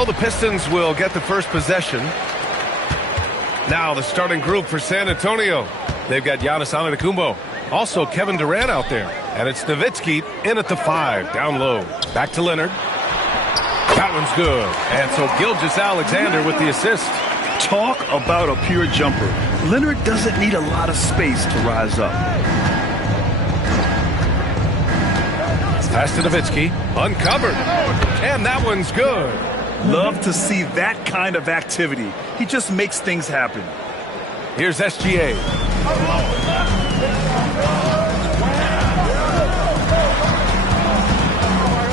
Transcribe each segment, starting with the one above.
So the Pistons will get the first possession. Now the starting group for San Antonio. They've got Giannis Antetokounmpo. Also Kevin Durant out there. And it's Nowitzki in at the 5, down low. Back to Leonard. That one's good. And so Gilgeous-Alexander with the assist. Talk about a pure jumper. Leonard doesn't need a lot of space to rise up. Pass to Nowitzki. Uncovered. And that one's good. Love to see that kind of activity. He just makes things happen. Here's SGA.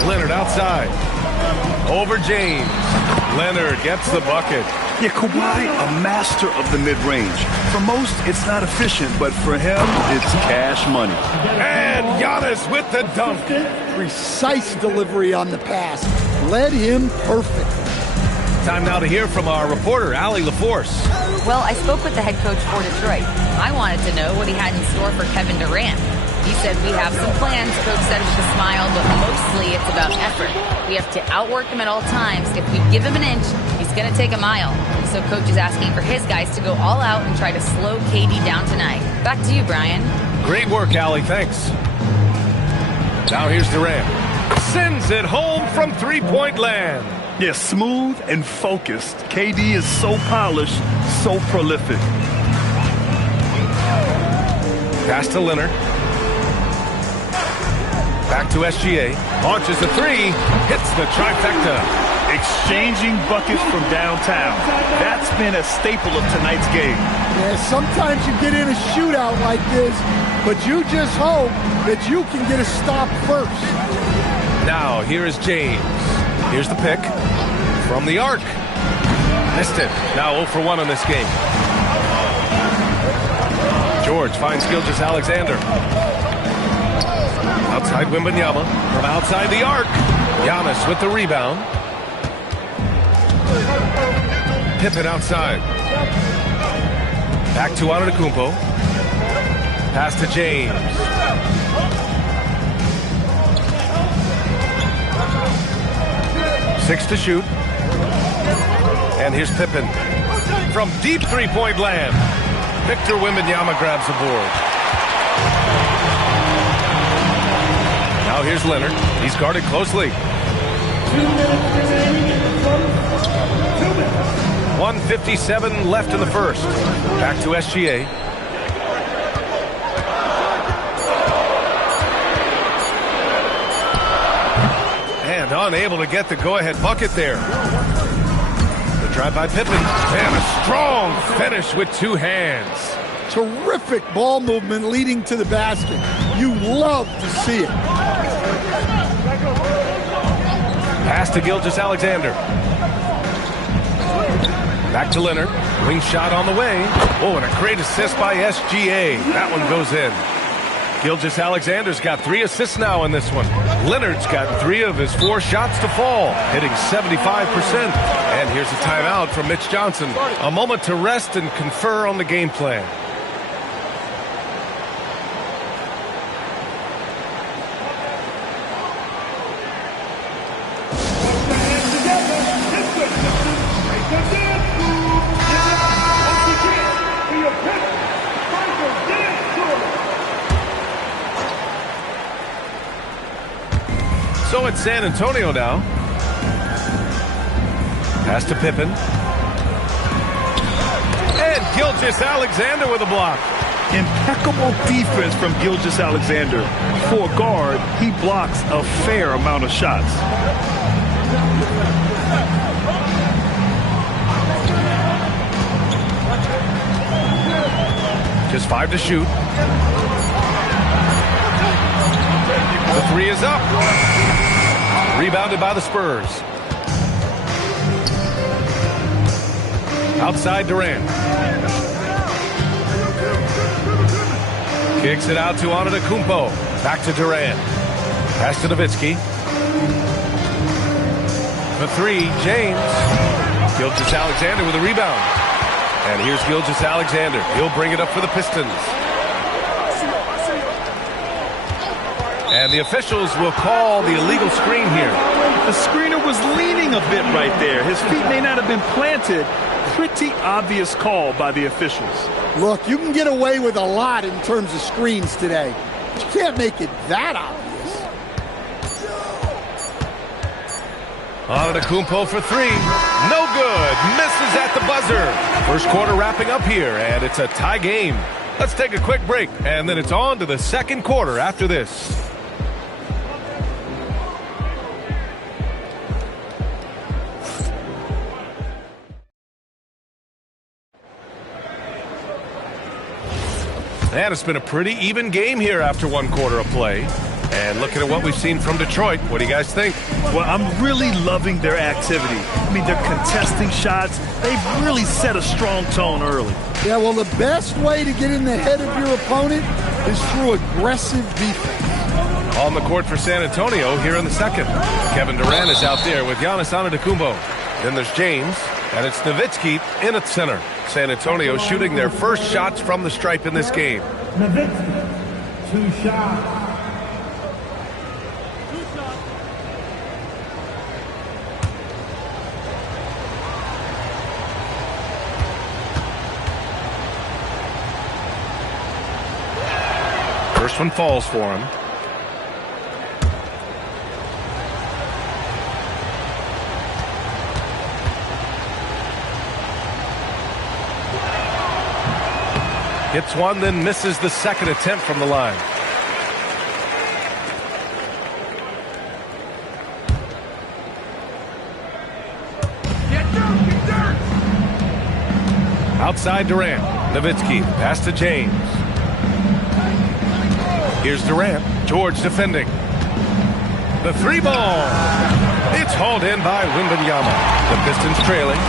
Leonard outside. Over James. Leonard gets the bucket. Yeah, Kawhi, a master of the mid-range. For most, it's not efficient, but for him, it's cash money. And Giannis with the dunk. Precise delivery on the pass. Led him perfect. Time now to hear from our reporter, Allie LaForce. Well, I spoke with the head coach for Detroit. I wanted to know what he had in store for Kevin Durant. He said, we have some plans. Coach said with a smile, but mostly it's about effort. We have to outwork him at all times. If we give him an inch, he's going to take a mile. So coach is asking for his guys to go all out and try to slow KD down tonight. Back to you, Brian. Great work, Allie. Thanks. Now here's Durant. Sends it home from three-point land. Yeah, smooth and focused. KD is so polished, so prolific. Pass to Leonard. Back to SGA. Launches a three. Hits the trifecta. Exchanging buckets from downtown. That's been a staple of tonight's game. Yeah, sometimes you get in a shootout like this, but you just hope that you can get a stop first. Now, here is James. Here's the pick from the arc. Missed it. Now 0 for 1 in this game. George finds Gilgeous-Alexander. Outside Wembanyama. From outside the arc. Giannis with the rebound. Pippen outside. Back to Antetokounmpo. Pass to James. Six to shoot. And here's Pippen. From deep three-point land. Victor Wembanyama grabs the board. Now here's Leonard. He's guarded closely. 1:57 left in the first. Back to SGA. And unable to get the go-ahead bucket there. The drive by Pippen. And a strong finish with two hands. Terrific ball movement leading to the basket. You love to see it. Pass to Gilgeous-Alexander. Back to Leonard. Wing shot on the way. Oh, and a great assist by SGA. That one goes in. Gilgeous-Alexander's got 3 assists now in this one. Leonard's got 3 of his 4 shots to fall, hitting 75%. And here's a timeout from Mitch Johnson. A moment to rest and confer on the game plan. So it's San Antonio now. Pass to Pippen. And Gilgeous-Alexander with a block. Impeccable defense from Gilgeous-Alexander. For a guard, he blocks a fair amount of shots. Just 5 to shoot. The 3 is up. Rebounded by the Spurs. Outside Durant. Kicks it out to Antetokounmpo. Back to Durant. Pass to Nowitzki. The 3, James. Gilgeous-Alexander with a rebound. And here's Gilgeous-Alexander. He'll bring it up for the Pistons. And the officials will call the illegal screen here. The screener was leaning a bit right there. His feet may not have been planted. Pretty obvious call by the officials. Look, you can get away with a lot in terms of screens today. But you can't make it that obvious. Antetokounmpo for three. No good. Misses at the buzzer. First quarter wrapping up here, and it's a tie game. Let's take a quick break, and then it's on to the second quarter after this. And it's been a pretty even game here after one quarter of play. And looking at what we've seen from Detroit, what do you guys think? Well, I'm really loving their activity. I mean, they're contesting shots. They've really set a strong tone early. Yeah, well, the best way to get in the head of your opponent is through aggressive defense. On the court for San Antonio here in the second. Kevin Durant is out there with Giannis Antetokounmpo. Then there's James, and it's Nowitzki in at center. San Antonio shooting their first shots from the stripe in this game. Nowitzki, 2 shots. First one falls for him. Hits one, then misses the second attempt from the line. Outside Durant. Nowitzki. Pass to James. Here's Durant. George defending. The three ball. It's hauled in by Wembanyama. The Pistons trailing.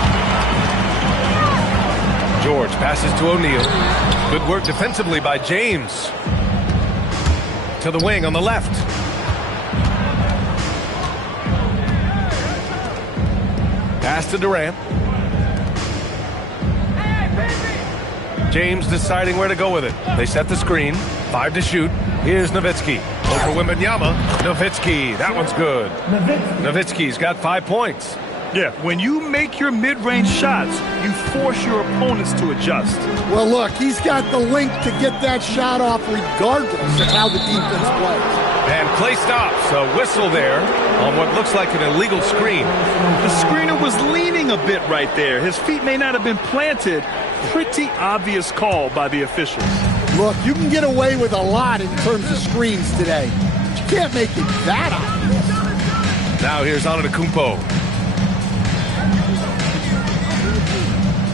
George passes to O'Neal. Good work defensively by James. To the wing on the left. Pass to Durant. James deciding where to go with it. They set the screen. 5 to shoot. Here's Nowitzki. Over Wembanyama. Nowitzki. That one's good. Nowitzki's got 5 points. Yeah, when you make your mid-range shots, you force your opponents to adjust. Well, look, he's got the length to get that shot off regardless of how the defense plays. And play stops. A whistle there on what looks like an illegal screen. The screener was leaning a bit right there. His feet may not have been planted. Pretty obvious call by the officials. Look, you can get away with a lot in terms of screens today. But you can't make it that obvious. Now here's Antetokounmpo.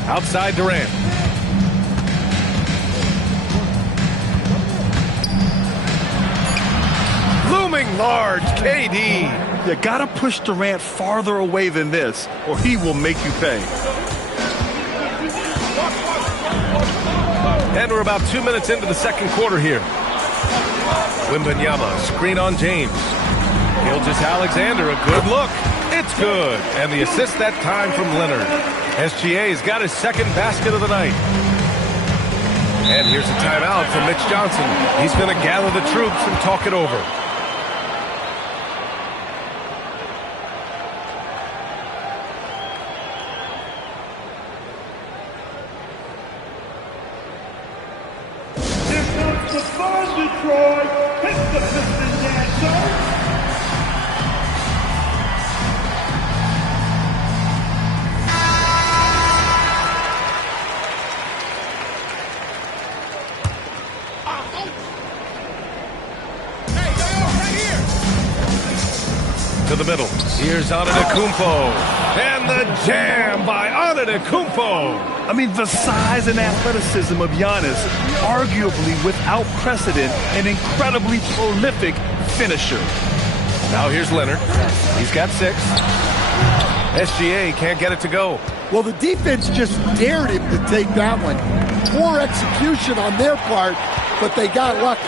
Outside Durant. Looming large, KD. You gotta push Durant farther away than this, or he will make you pay. And we're about 2 minutes into the second quarter here. Wembanyama, screen on James. Gilgeous-Alexander, a good look. It's good. And the assist that time from Leonard. SGA's got his second basket of the night. And here's a timeout from Mitch Johnson. He's going to gather the troops and talk it over. Here comes the fun, Detroit. Hit the Piston dancer. To the middle. Here's Antetokounmpo. And the jam by Antetokounmpo. I mean, the size and athleticism of Giannis, arguably without precedent, an incredibly prolific finisher. Now here's Leonard. He's got 6. SGA can't get it to go. Well, the defense just dared him to take that one. Poor execution on their part, but they got lucky.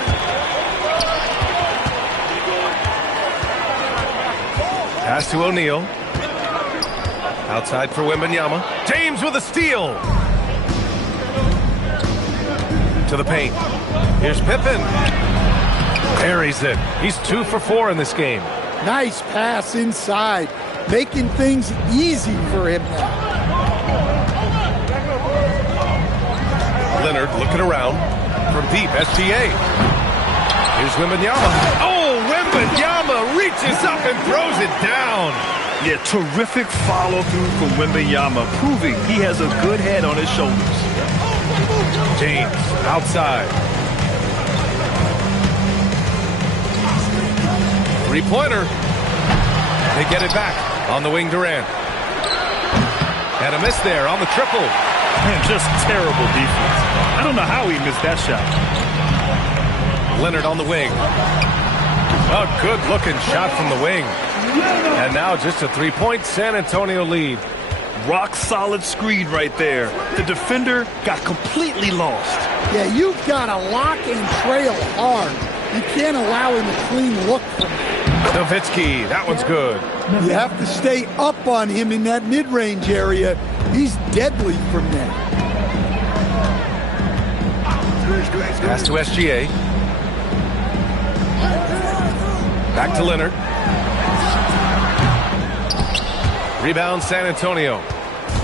Pass to O'Neal. Outside for Wembanyama. James with a steal. To the paint. Here's Pippen. Buries it. He's 2 for 4 in this game. Nice pass inside, making things easy for him now. Leonard looking around from deep. SGA. Here's Wembanyama. Oh, Wembanyama reaches up and throws it down. Yeah, terrific follow-through from Wembanyama, proving he has a good head on his shoulders. James outside. Three-pointer. They get it back on the wing. Durant. And a miss there on the triple. Man, just terrible defense. I don't know how he missed that shot. Leonard on the wing. A good-looking shot from the wing. And now just a three-point San Antonio lead. Rock-solid screen right there. The defender got completely lost. Yeah, you've got to lock and trail hard. You can't allow him a clean look from there. Nowitzki, that one's good. You have to stay up on him in that mid-range area. He's deadly from there. Pass to SGA. Back to Leonard. Rebound San Antonio.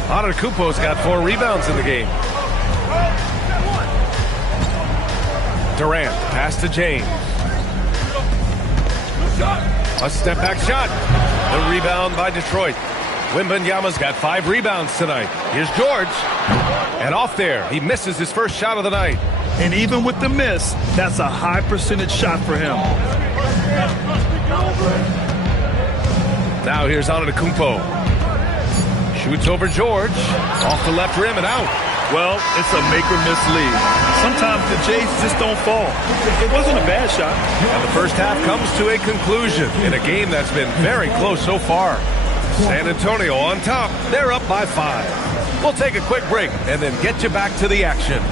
Antetokounmpo's got 4 rebounds in the game. Durant, pass to James. A step-back shot. The rebound by Detroit. Wembanyama's got 5 rebounds tonight. Here's George. And off there, he misses his first shot of the night. And even with the miss, that's a high percentage shot for him. Now here's Antetokounmpo. Shoots over George. Off the left rim and out. Well, it's a make-or-miss lead. Sometimes the Jays just don't fall. It wasn't a bad shot. And the first half comes to a conclusion in a game that's been very close so far. San Antonio on top. They're up by 5. We'll take a quick break and then get you back to the action.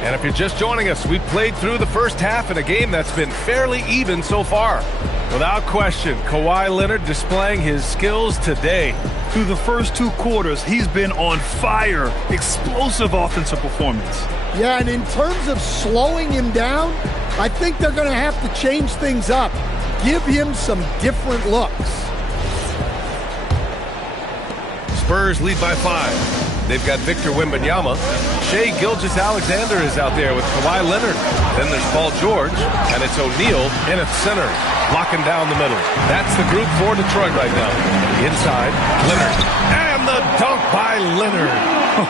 And if you're just joining us, we played through the first half in a game that's been fairly even so far. Without question, Kawhi Leonard displaying his skills today. Through the first 2 quarters, he's been on fire. Explosive offensive performance. Yeah, and in terms of slowing him down, I think they're going to have to change things up. Give him some different looks. Spurs lead by 5. They've got Victor Wembanyama. Shai Gilgeous-Alexander is out there with Kawhi Leonard. Then there's Paul George, and it's O'Neal in at center, locking down the middle. That's the group for Detroit right now. Inside, Leonard. And the dunk by Leonard.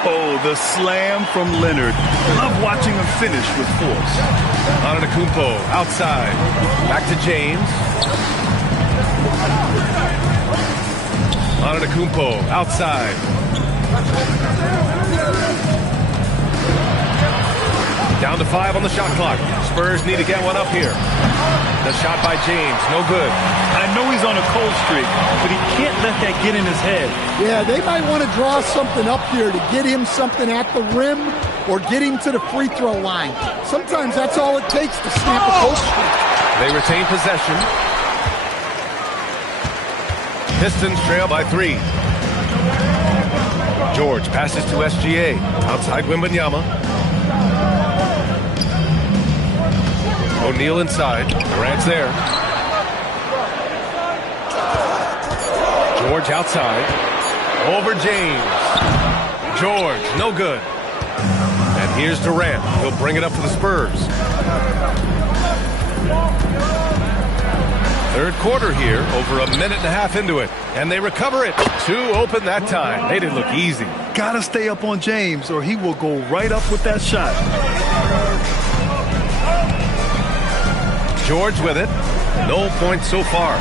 Oh, the slam from Leonard. Love watching him finish with force. Antetokounmpo outside. Back to James. Antetokounmpo outside. Down to 5 on the shot clock. Spurs need to get one up here. The shot by James, no good. I know he's on a cold streak, but he can't let that get in his head. Yeah, they might want to draw something up here to get him something at the rim or get him to the free throw line. Sometimes that's all it takes to snap a cold streak. They retain possession. Pistons trail by 3. George passes to SGA. Outside Wembanyama. O'Neal inside. Durant's there. George outside. Over James. George, no good. And here's Durant. He'll bring it up for the Spurs. Third quarter here, over a minute and a half into it. And they recover it. Two open that time. They didn't look easy. Gotta stay up on James or he will go right up with that shot. George with it. No points so far.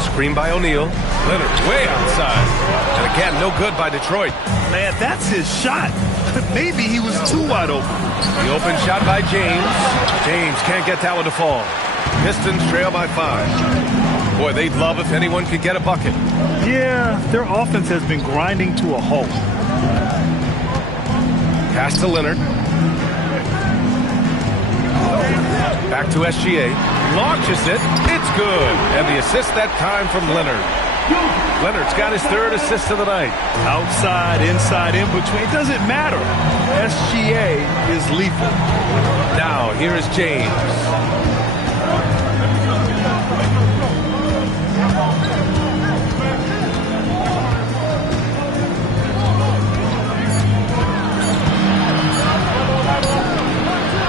Screen by O'Neal. Leonard way outside. And again, no good by Detroit. Man, that's his shot. Maybe he was too wide open. The open shot by James. James can't get that one to fall. Pistons trail by 5. Boy, they'd love if anyone could get a bucket. Yeah, their offense has been grinding to a halt. Pass to Leonard. Back to SGA. Launches it. It's good. And the assist that time from Leonard. Leonard's got his third assist of the night. Outside, inside, in between. It doesn't matter. SGA is lethal. Now, here is James.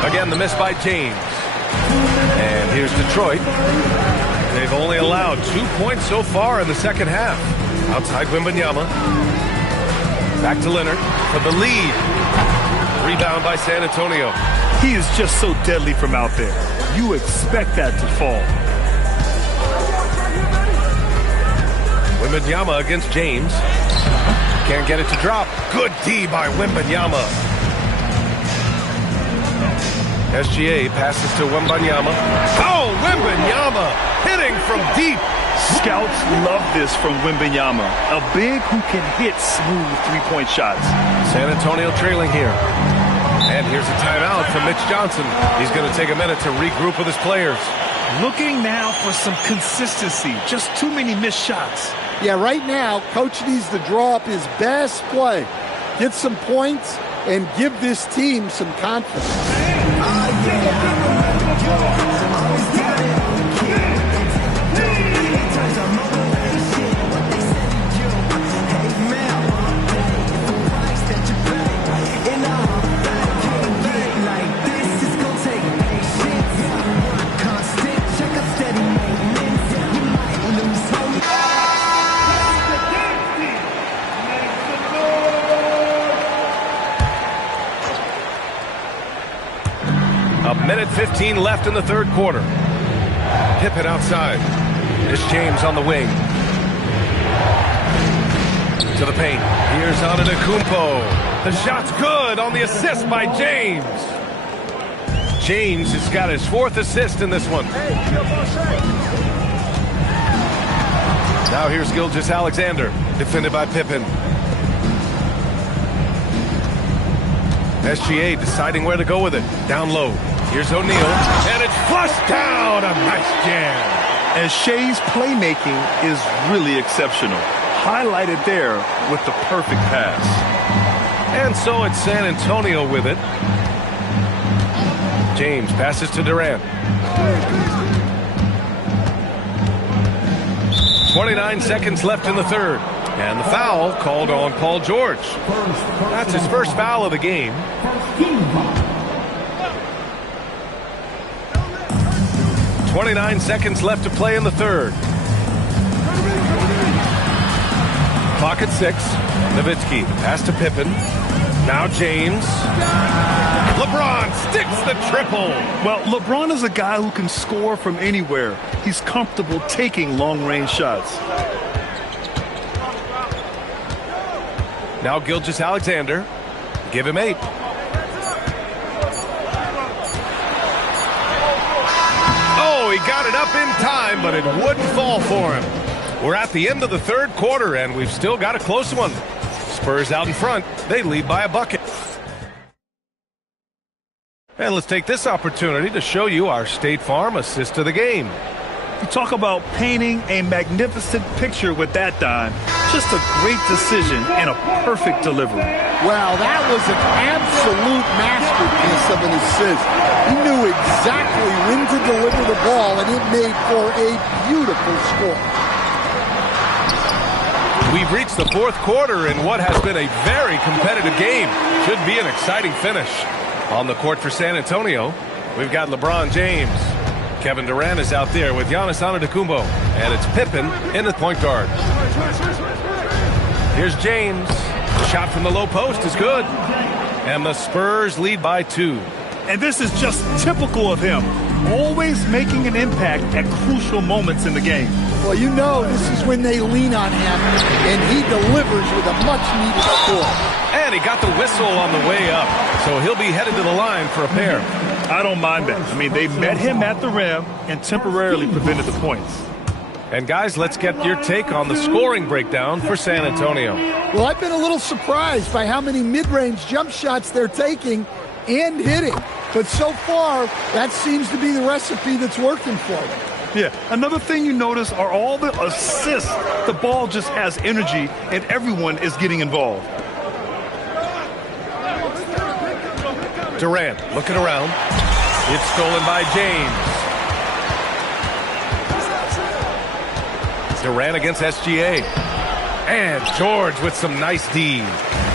Again, the miss by James. And here's Detroit. They've only allowed 2 points so far in the second half. Outside Wembanyama. Back to Leonard for the lead. Rebound by San Antonio. He is just so deadly from out there. You expect that to fall. Wembanyama against James. Can't get it to drop. Good D by Wembanyama. SGA passes to Wembanyama. Oh, Wembanyama hitting from deep. Scouts love this from Wembanyama. A big who can hit smooth three-point shots. San Antonio trailing here. And here's a timeout from Mitch Johnson. He's going to take a minute to regroup with his players. Looking now for some consistency. Just too many missed shots. Yeah, right now, Coach needs to draw up his best play. Get some points and give this team some confidence. Minute 15 left in the third quarter. Pippen outside. It's James on the wing. To the paint. Here's Antetokounmpo. The shot's good on the assist by James. James has got his fourth assist in this one. Now here's Gilgeous-Alexander. Defended by Pippen. SGA deciding where to go with it. Down low. Here's O'Neal, and it's flushed down. A nice jam. And Shea's playmaking is really exceptional. Highlighted there with the perfect pass. And so it's San Antonio with it. James passes to Durant. 29 seconds left in the third. And the foul called on Paul George. That's his first foul of the game. 29 seconds left to play in the third. Clock at 6. Nowitzki pass to Pippen. Now James. LeBron sticks the triple. Well, LeBron is a guy who can score from anywhere. He's comfortable taking long-range shots. Now Gilgeous-Alexander. Give him 8. He got it up in time, but it wouldn't fall for him. We're at the end of the third quarter, and we've still got a close one. Spurs out in front. They lead by a bucket. And let's take this opportunity to show you our State Farm assist of the game. You talk about painting a magnificent picture with that dime. Just a great decision and a perfect delivery. Well, that was an absolute masterpiece of an assist. He knew exactly when to deliver the ball, and it made for a beautiful score. We've reached the fourth quarter in what has been a very competitive game. Should be an exciting finish. On the court for San Antonio, we've got LeBron James. Kevin Durant is out there with Giannis Antetokounmpo. And it's Pippen in the point guard. Here's James. The shot from the low post is good. And the Spurs lead by 2. And this is just typical of him. Always making an impact at crucial moments in the game. Well, you know this is when they lean on him, and he delivers with a much-needed score. And he got the whistle on the way up, so he'll be headed to the line for a pair. I don't mind that. I mean, they met him at the rim and temporarily prevented the points. And guys, let's get your take on the scoring breakdown for San Antonio. Well, I've been a little surprised by how many mid-range jump shots they're taking and hitting. But so far, that seems to be the recipe that's working for them. Yeah, another thing you notice are all the assists. The ball just has energy, and everyone is getting involved. Durant looking around. It's stolen by James. Durant against SGA. And George with some nice D.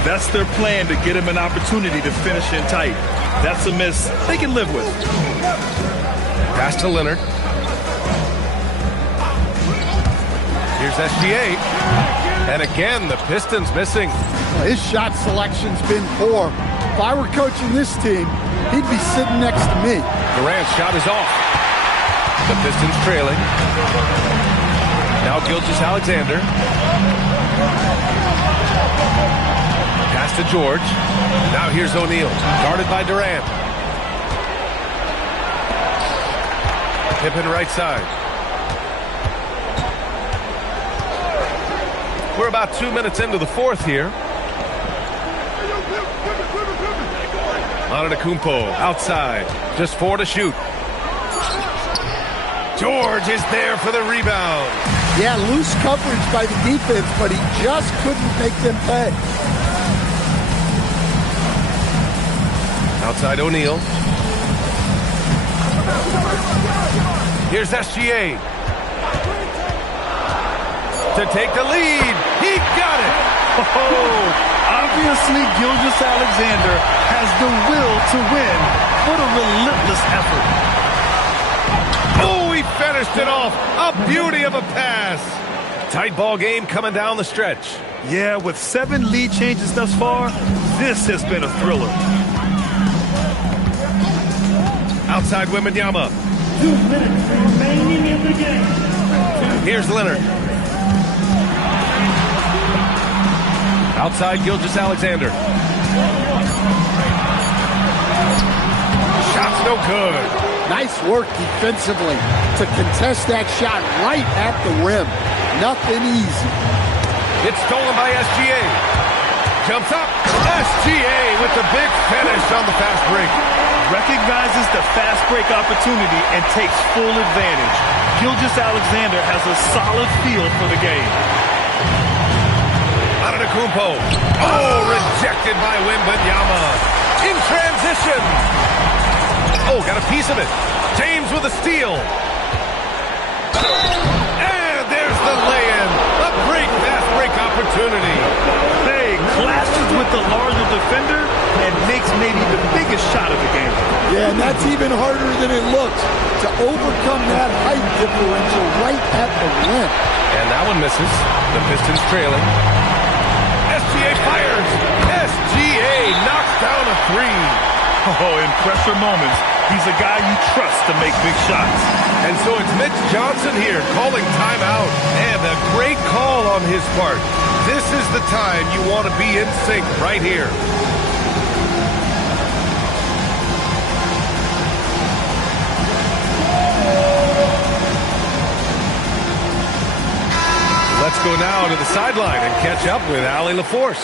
That's their plan, to get him an opportunity to finish in tight. That's a miss they can live with. Pass to Leonard. Here's SGA. And again, the Pistons missing. Well, his shot selection's been poor. If I were coaching this team, he'd be sitting next to me. Durant's shot is off. The Pistons trailing. Now Gilgeous-Alexander. Pass to George. Now here's O'Neal, guarded by Durant. Pippen right side. We're about 2 minutes into the fourth here. Antetokounmpo outside, just 4 to shoot. George is there for the rebound. Yeah, loose coverage by the defense, but he just couldn't make them pay. Outside O'Neal. Here's SGA. To take the lead. He got it. Oh, obviously Gilgeous-Alexander has the will to win. What a relentless effort. Oh, he finished it off. A beauty of a pass. Tight ball game coming down the stretch. Yeah, with 7 lead changes thus far, this has been a thriller. Outside Wembanyama. 2 minutes remaining in the game. Here's Leonard. Outside Gilgeous-Alexander. Shot's no good. Nice work defensively to contest that shot right at the rim. Nothing easy. It's stolen by SGA. Jumps up. SGA with the big finish on the fast break. Recognizes the fast break opportunity and takes full advantage. Gilgeous-Alexander has a solid feel for the game. Antetokounmpo. Oh, rejected by Wembanyama. In transition. Oh, got a piece of it. James with a steal. And there's the lay-in. A great fast break opportunity. Hey, clashes with the larger defender and makes maybe the biggest shot of the game. Yeah, and that's even harder than it looks to overcome that height differential right at the rim. And that one misses. The Pistons trailing. SGA fires. SGA knocks down a 3. Oh, in pressure moments, he's a guy you trust to make big shots. And so it's Mitch Johnson here calling timeout. And a great call on his part. This is the time you want to be in sync right here. Let's go now to the sideline and catch up with Allie LaForce.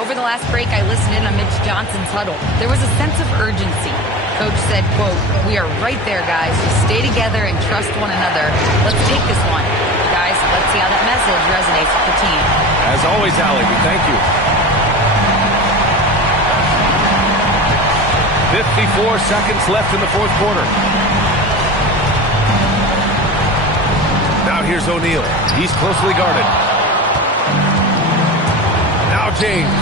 Over the last break, I listened in on Mitch Johnson's huddle. There was a sense of urgency. Coach said, quote, "We are right there, guys. Just stay together and trust one another. Let's take this one. Guys, let's see how that message resonates with the team." As always, Allie, we thank you. 54 seconds left in the fourth quarter. Now here's O'Neal. He's closely guarded. Now James.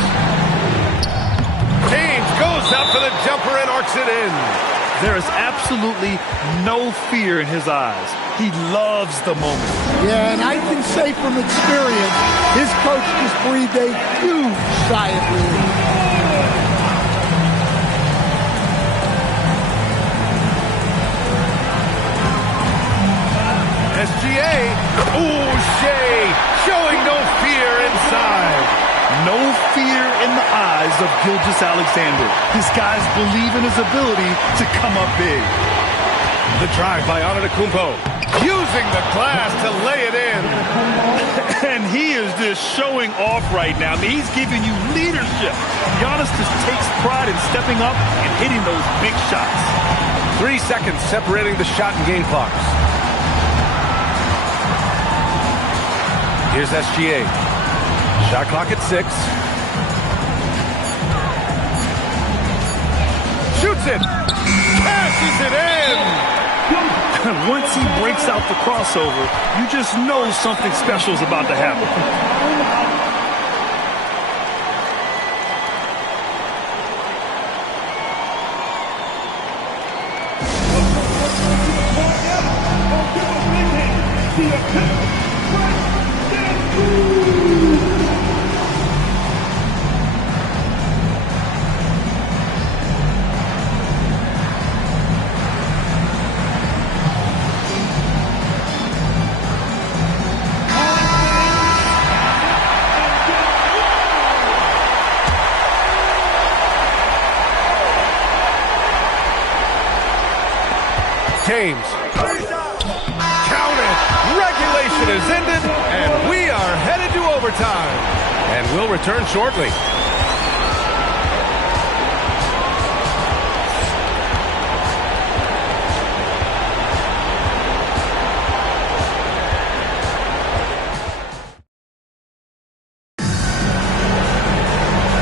James goes up for the the jumper and arcs it in. There is absolutely no fear in his eyes. He loves the moment. Yeah, and I can say from experience, his coach just breathed a huge sigh of relief. SGA. Ooh, Shea showing no fear inside. No fear in the eyes of Gilgeous-Alexander. His guys believe in his ability to come up big. The drive by Antetokounmpo. Using the glass to lay it in. And he is just showing off right now. I mean, he's giving you leadership. Giannis just takes pride in stepping up and hitting those big shots. 3 seconds separating the shot and game clocks. Here's SGA. Shot clock at 6. Shoots it. Cashes it in. Once he breaks out the crossover, you just know something special is about to happen. James. Counted. Regulation is ended, and we are headed to overtime. And we'll return shortly.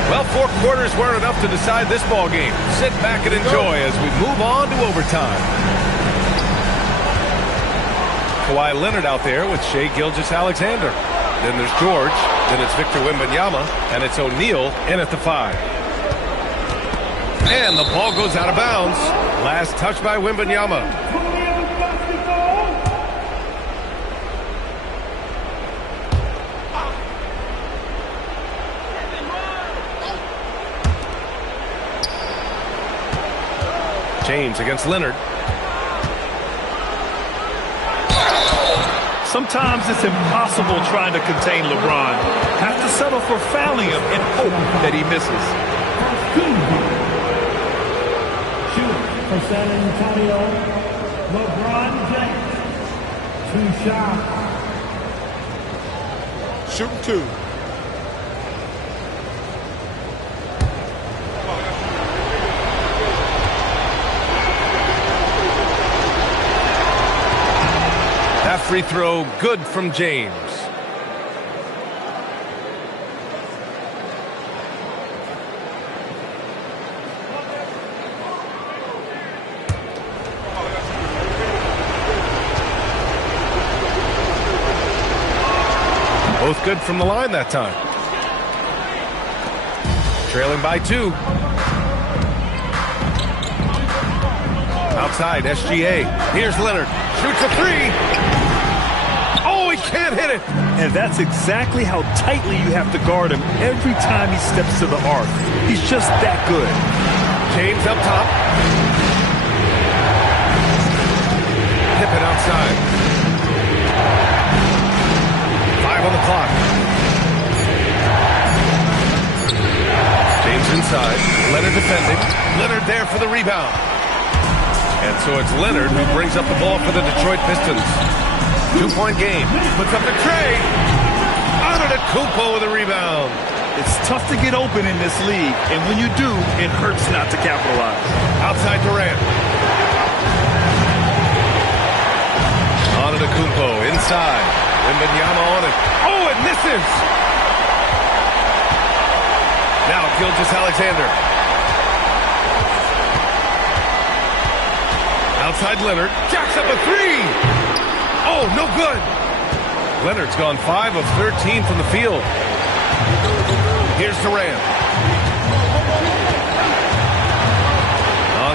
Well, 4 quarters weren't enough to decide this ball game. Sit back and enjoy as we move on to overtime. Kawhi Leonard out there with Shai Gilgeous-Alexander. Then there's George. Then it's Victor Wembanyama. And it's O'Neal in at the 5. And the ball goes out of bounds. Last touch by Wembanyama. James against Leonard. Sometimes it's impossible trying to contain LeBron. Have to settle for fouling him and hope that he misses. Shoot for San Antonio, LeBron James. 2 shots. Shoot 2. That free throw good from James. Both good from the line that time. Trailing by 2. Outside, SGA. Here's Leonard. Shoots a 3. Oh, he can't hit it. And that's exactly how tightly you have to guard him every time he steps to the arc. He's just that good. James up top. Pippen outside. 5 on the clock. James inside. Leonard defending. Leonard there for the rebound. And so it's Leonard who brings up the ball for the Detroit Pistons. 2-point game. Puts up the tray. Antetokounmpo with a rebound. It's tough to get open in this league, and when you do, it hurts not to capitalize. Outside Durant. Antetokounmpo inside. Wembanyama on it. Oh, it misses. Now Gilgeous-Alexander. Outside Leonard. Jacks up a 3. Oh, no good. Leonard's gone 5 of 13 from the field. Here's Durant.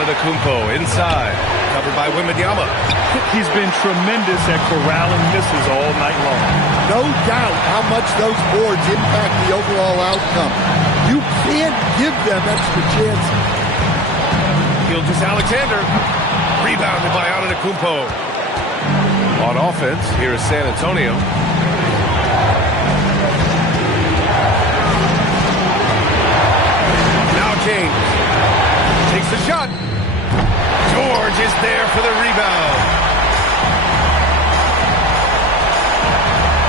Antetokounmpo inside, covered by Wembanyama. He's been tremendous at corralling misses all night long. No doubt how much those boards impact the overall outcome. You can't give them extra chances. Gilgeous-Alexander, rebounded by Antetokounmpo. On offense, here is San Antonio. Now James takes the shot. George is there for the rebound.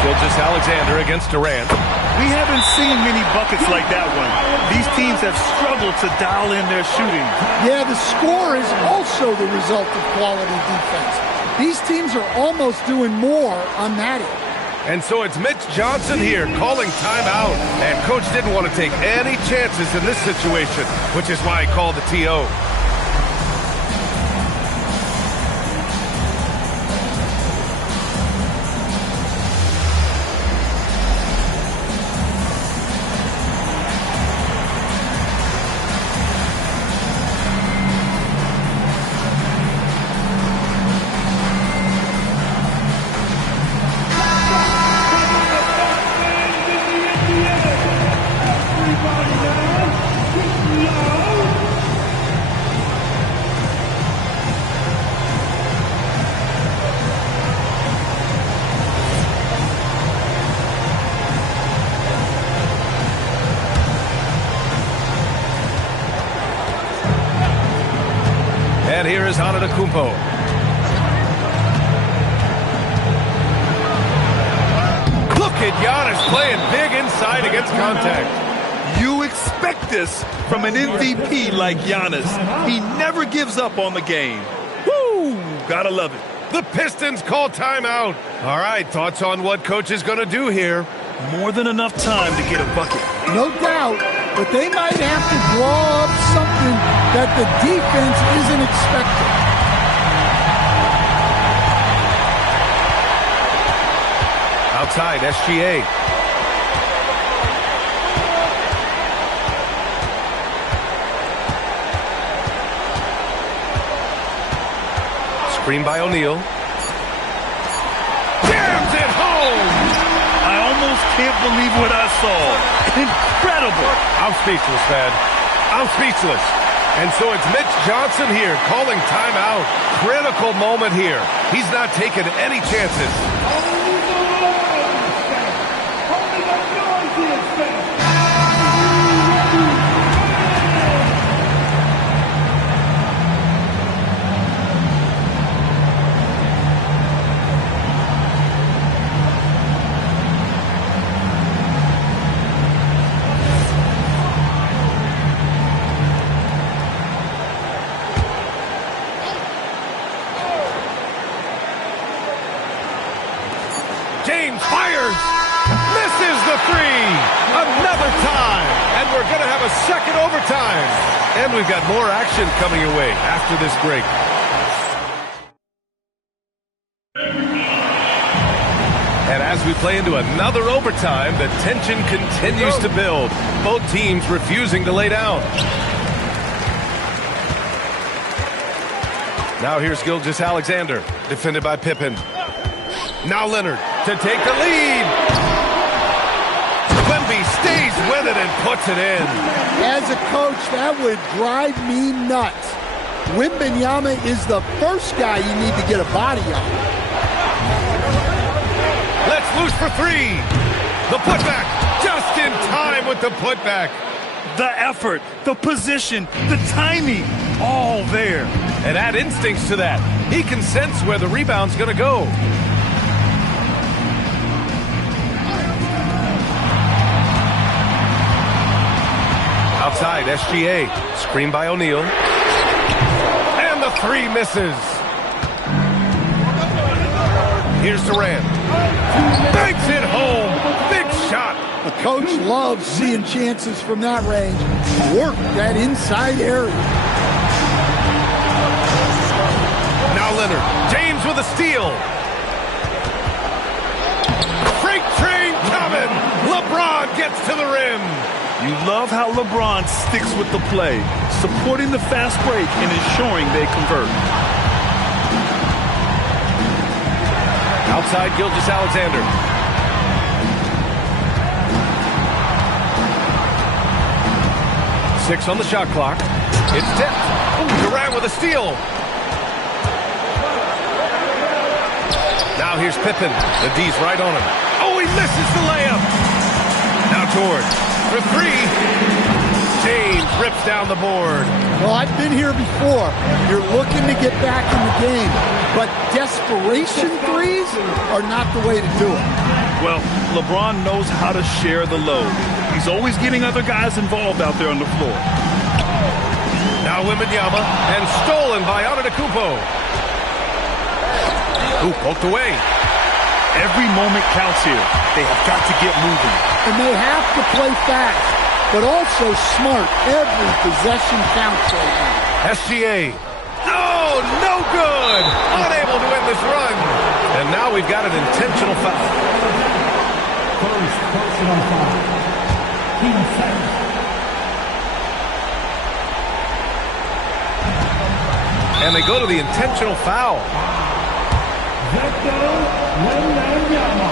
Gilgeous-Alexander against Durant. We haven't seen many buckets like that one. These teams have struggled to dial in their shooting. Yeah, the score is also the result of quality defense. These teams are almost doing more on that end. And so it's Mitch Johnson here calling timeout. And coach didn't want to take any chances in this situation, which is why he called the TO. And here is Antetokounmpo. Look at Giannis playing big inside against contact. You expect this from an MVP like Giannis. He never gives up on the game. Woo! Gotta love it. The Pistons call timeout. All right, thoughts on what coach is going to do here? More than enough time to get a bucket. No doubt, but they might have to draw up something that the defense isn't expecting. Outside, SGA. Screen by O'Neal. Jams it home! I almost can't believe what I saw. Incredible. I'm speechless, man. I'm speechless. And so it's Mitch Johnson here calling timeout. Critical moment here. He's not taking any chances. James fires, misses the three, another time, and we're going to have a second overtime. And we've got more action coming your way after this break. And as we play into another overtime, the tension continues to build. Both teams refusing to lay down. Now here's Gilgeous-Alexander, defended by Pippen. Now Leonard to take the lead. Wemby stays with it and puts it in. As a coach, that would drive me nuts. Wembanyama is the first guy you need to get a body on. Let's loose for three. The putback, just in time with the putback. The effort, the position, the timing, all there. And add instincts to that. He can sense where the rebound's going to go. Outside, SGA. Screen by O'Neal. And the three misses. Here's Durant. Banks it home. Big shot. A coach loves seeing chances from that range. Work that inside area. Now Leonard. James with a steal. Freight train coming. LeBron gets to the rim. You love how LeBron sticks with the play, supporting the fast break and ensuring they convert. Outside Gilgeous-Alexander. Six on the shot clock. It's tipped. Ooh, Durant with a steal. Now here's Pippen. The D's right on him. Oh, he misses the layup. Now George for three. James rips down the board. Well, I've been here before. You're looking to get back in the game, but desperation threes are not the way to do it. Well, LeBron knows how to share the load. He's always getting other guys involved out there on the floor. Now Wembanyama, and stolen by Antetokounmpo. Ooh, poked away. Every moment counts here. They have got to get moving. And they have to play fast, but also smart. Every possession counts right now. SGA. Oh, no good. Unable to end this run. And now we've got an intentional foul. First personal foul. Team second. And they go to the intentional foul. Victor Wembanyama.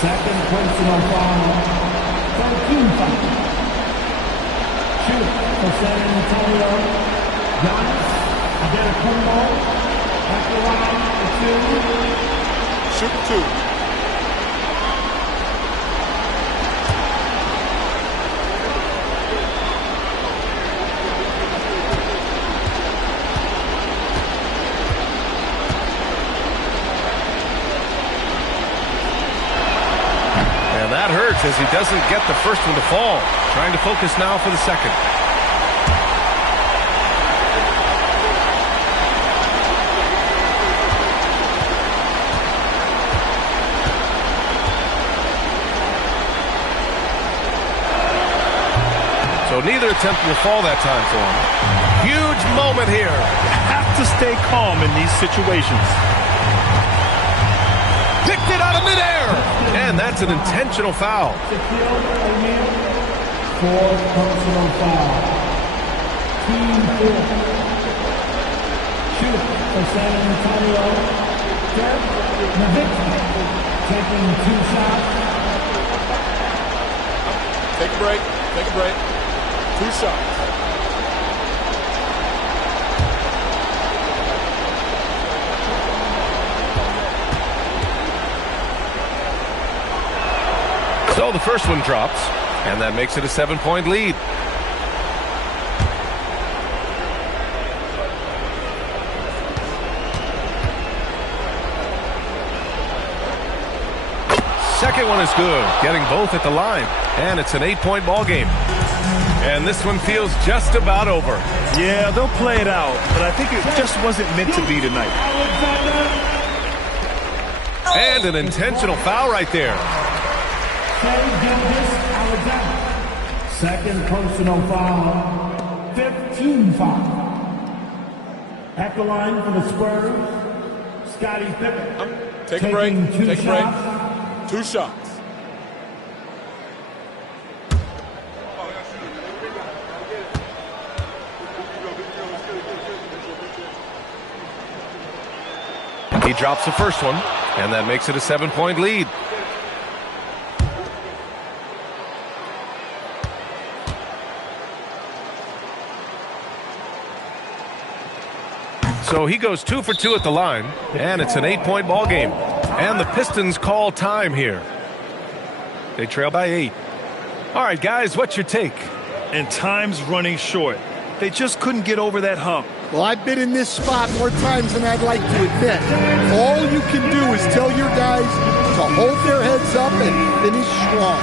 Second personal foul. 13 foul. Shoot for San Antonio. Giannis Antetokounmpo. At the line for two. Shoot two. That hurts as he doesn't get the first one to fall. Trying to focus now for the second. So neither attempt will fall that time for him. Huge moment here. Have to stay calm in these situations. Picked it out of midair. And that's an intentional foul. Fourth personal foul. Team four. Shoot for San Antonio. Dirk Nowitzki taking two shots. Take a break. Take a break. Two shots. So the first one drops, and that makes it a 7-point lead. Second one is good, getting both at the line, and it's an 8-point ball game. And this one feels just about over. Yeah, they'll play it out, but I think it just wasn't meant to be tonight. And an intentional foul right there. Second personal foul, 15 foul. At the line for the Spurs, Scottie Pippen. Take a break. Take a break. Two shots. He drops the first one, and that makes it a 7-point lead. So he goes 2 for 2 at the line, and it's an 8-point ball game. And the Pistons call time here. They trail by 8. All right, guys, what's your take? And time's running short. They just couldn't get over that hump. Well, I've been in this spot more times than I'd like to admit. All you can do is tell your guys to hold their heads up and finish strong.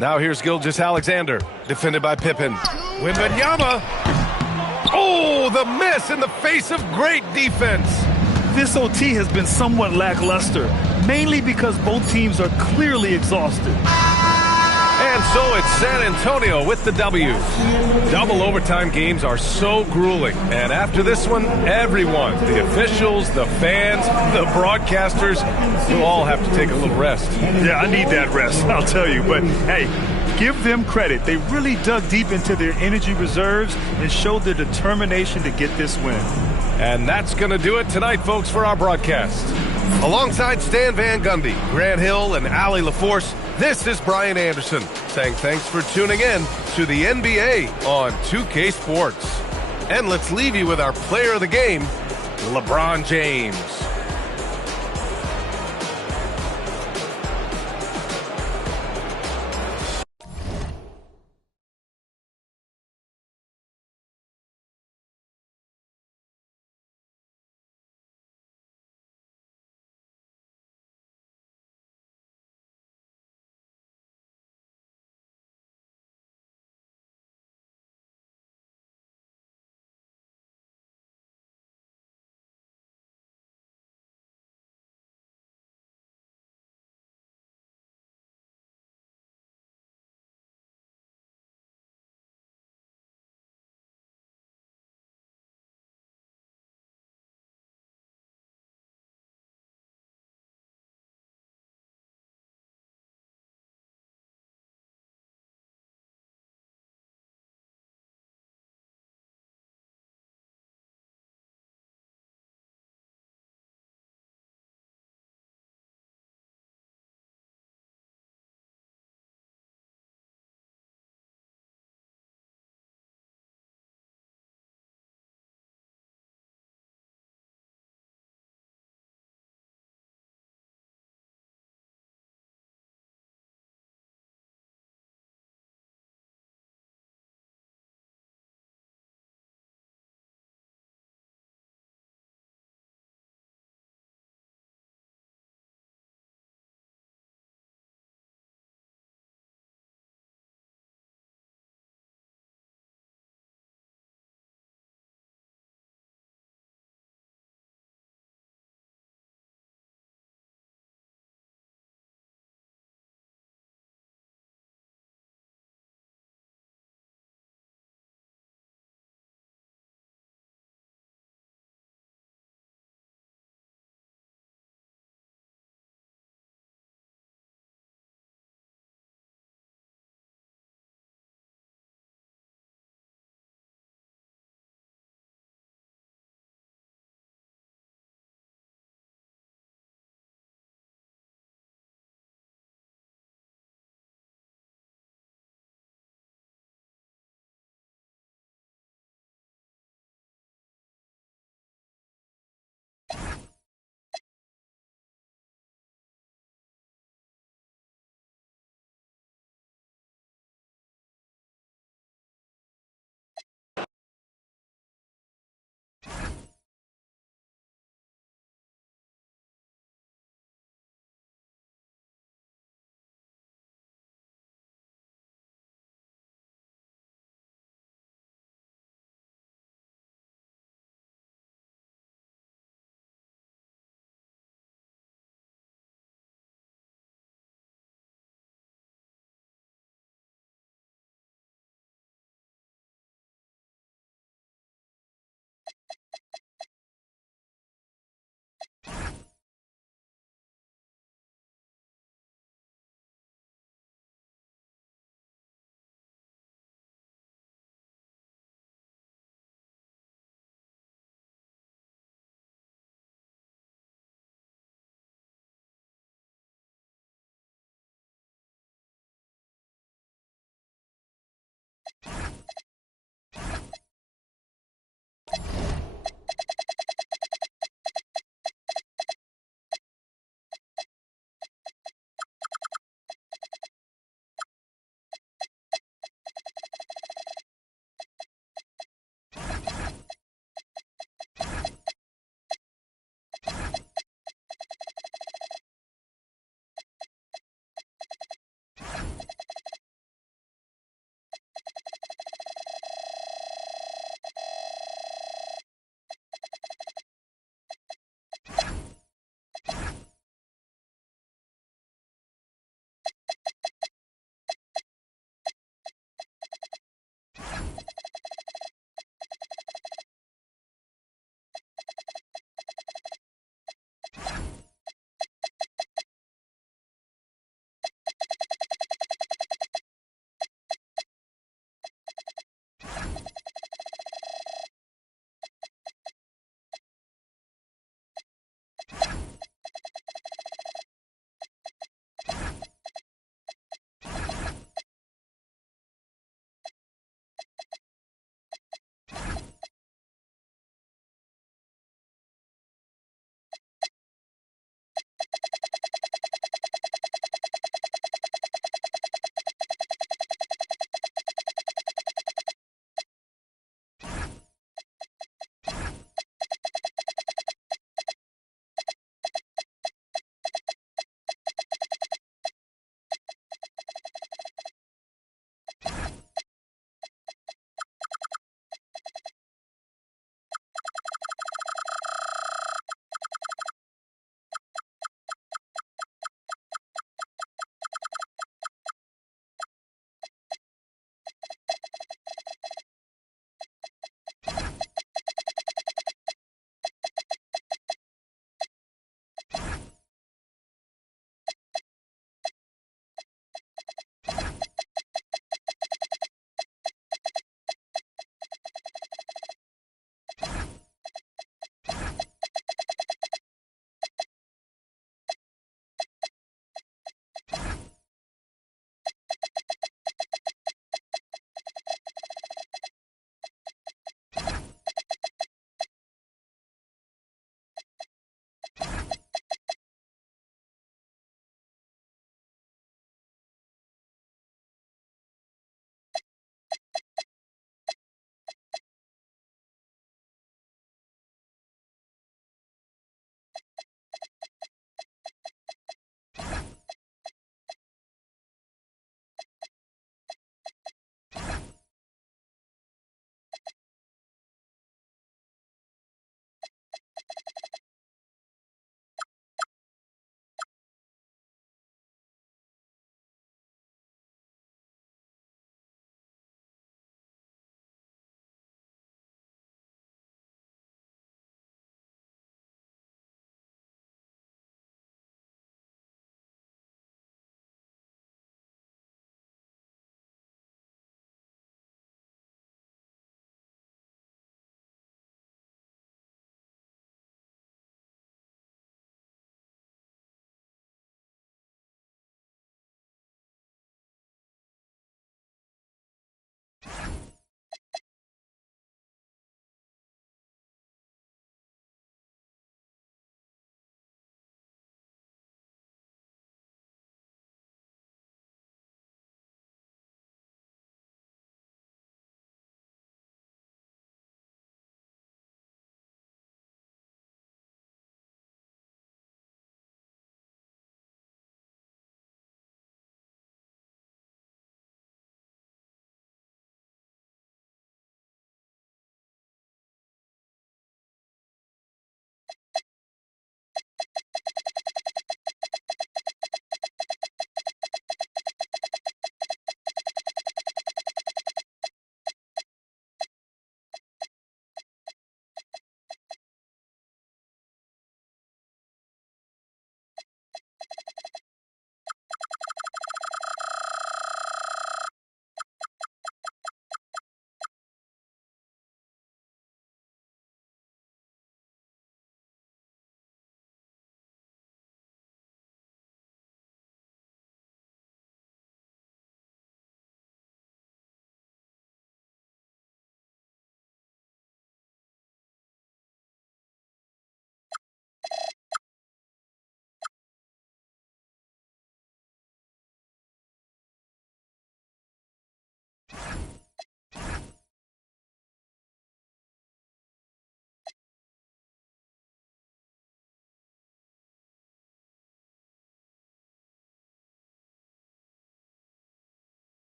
Now here's Gilgeous-Alexander, defended by Pippen. Wembanyama. Oh, the miss in the face of great defense. This OT has been somewhat lackluster, mainly because both teams are clearly exhausted. And so it's San Antonio with the W. Double overtime games are so grueling. And after this one, everyone, the officials, the fans, the broadcasters, will all have to take a little rest. Yeah, I need that rest, I'll tell you. But, hey, give them credit. They really dug deep into their energy reserves and showed their determination to get this win. And that's going to do it tonight, folks, for our broadcast. Alongside Stan Van Gundy, Grant Hill, and Allie LaForce, this is Brian Anderson saying thanks for tuning in to the NBA on 2K Sports. And let's leave you with our player of the game, LeBron James.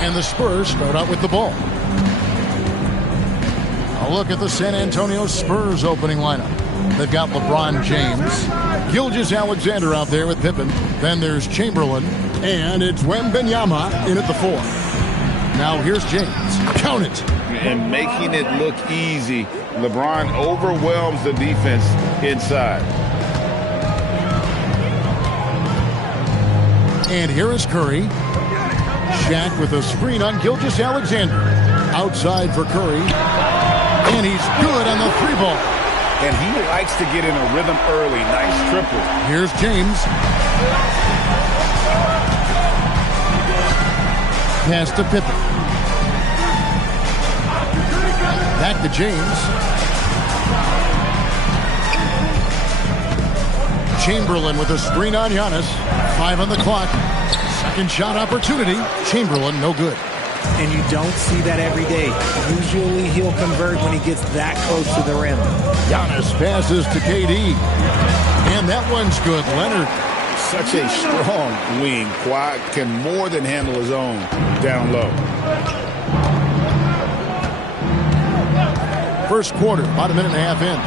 And the Spurs start out with the ball. A look at the San Antonio Spurs opening lineup. They've got LeBron James, Gilgeous-Alexander out there with Pippen. Then there's Chamberlain, and it's Wembanyama in at the 4. Now here's James. Count it. And making it look easy. LeBron overwhelms the defense inside. And here is Curry. Shaq with a screen on Gilgeous-Alexander. Outside for Curry. And he's good on the 3-ball. And he likes to get in a rhythm early. Nice triple. Here's James. Pass to Pippen. Back to James. Chamberlain with a screen on Giannis. 5 on the clock. Second shot opportunity. Chamberlain, no good. And you don't see that every day. Usually he'll convert when he gets that close to the rim. Giannis passes to KD. And that one's good. Leonard. Such a strong wing. Kawhi can more than handle his own down low. First quarter, about a minute and a half in.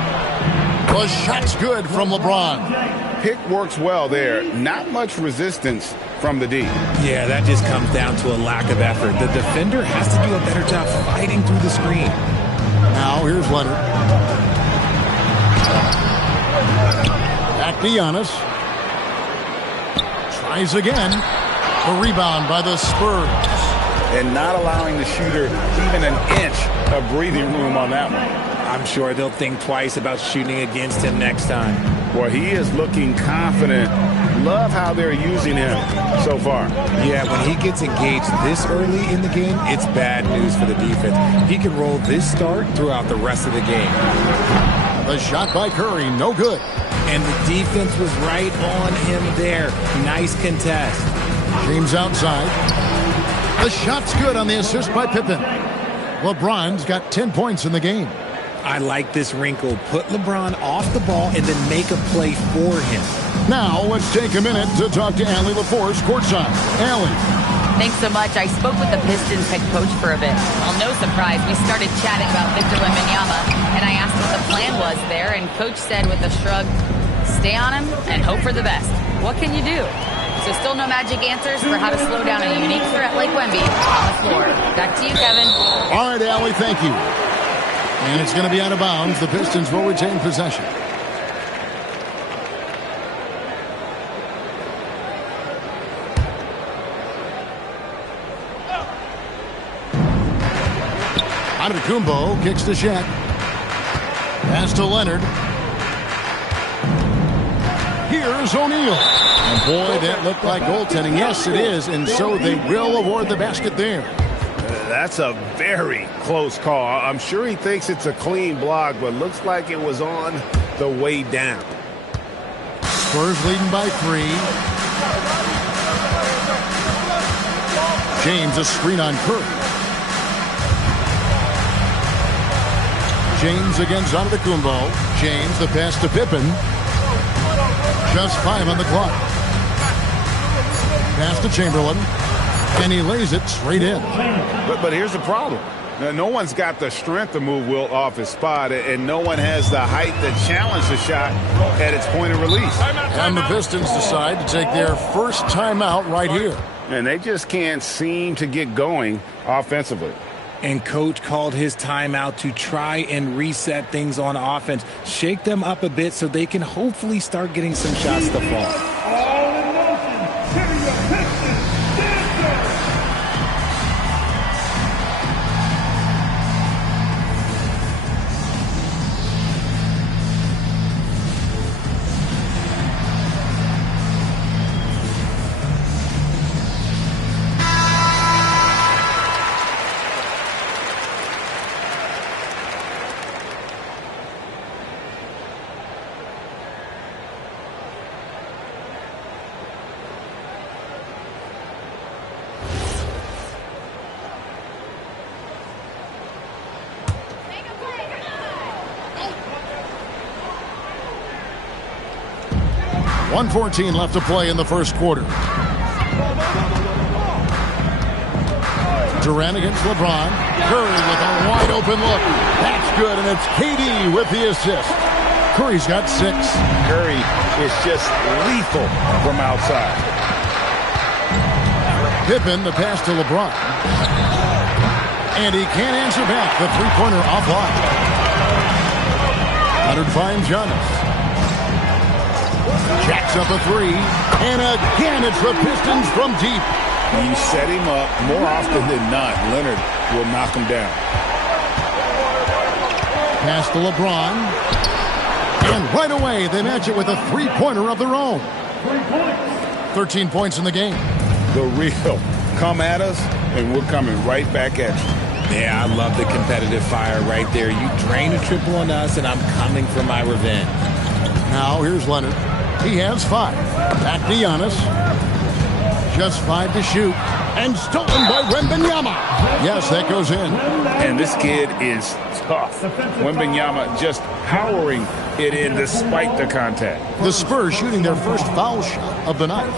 The shot's good from LeBron. Pick works well there. Not much resistance from the D. Yeah, that just comes down to a lack of effort. The defender has to do a better job fighting through the screen. Now here's Leonard. Back to Giannis. Tries again. A rebound by the Spurs. And not allowing the shooter even an inch of breathing room on that one. I'm sure they'll think twice about shooting against him next time. Well, he is looking confident. Love how they're using him so far. Yeah, when he gets engaged this early in the game, it's bad news for the defense. He can roll this start throughout the rest of the game. The shot by Curry, no good. And the defense was right on him there. Nice contest. James outside. The shot's good on the assist by Pippen. LeBron's got 10 points in the game. I like this wrinkle. Put LeBron off the ball and then make a play for him. Now let's take a minute to talk to Allie LaForce courtside. Allie. Thanks so much. I spoke with the Pistons head coach for a bit. Well, no surprise, we started chatting about Victor Wembanyama, and I asked what the plan was there, and Coach said with a shrug, stay on him and hope for the best. What can you do? So still no magic answers for how to slow down a unique threat like Wemby on the floor. Back to you, Kevin. All right, Allie, thank you. And it's going to be out of bounds. The Pistons will retain possession. Antetokounmpo kicks to Shaq. Pass to Leonard. Here's O'Neal. And boy, that looked like goaltending. Yes, it is. And so they will award the basket there. That's a very close call. I'm sure he thinks it's a clean block, but looks like it was on the way down. Spurs leading by 3. James a screen on Curry. James against Antetokounmpo. James the pass to Pippen. Just 5 on the clock. Pass to Chamberlain. And he lays it straight in. But here's the problem. Now, no one's got the strength to move Wilt off his spot, and no one has the height to challenge the shot at its point of release. And the Pistons decide to take their first timeout right here. And they just can't seem to get going offensively. And coach called his timeout to try and reset things on offense. Shake them up a bit so they can hopefully start getting some shots to fall. All in motion. Here are your Pistons dancers. .114 left to play in the first quarter. Durant against LeBron. Curry with a wide open look. That's good, and it's KD with the assist. Curry's got 6. Curry is just lethal from outside. Pippen, the pass to LeBron. And he can't answer back. The three-pointer offline. Leonard finds Giannis. Jacks up a 3, and again it's the Pistons from deep. You set him up, more often than not, Leonard will knock him down. Pass to LeBron. And right away they match it with a three-pointer of their own. 13 points in the game. The real come at us, and we're coming right back at you. Yeah, I love the competitive fire right there. You drain a triple on us, and I'm coming for my revenge. Now here's Leonard. He has 5. Back to Giannis. Just 5 to shoot. And stolen by Wembanyama. Yes, that goes in. And this kid is tough. Wembanyama just powering it in despite the contact. The Spurs shooting their first foul shot of the night.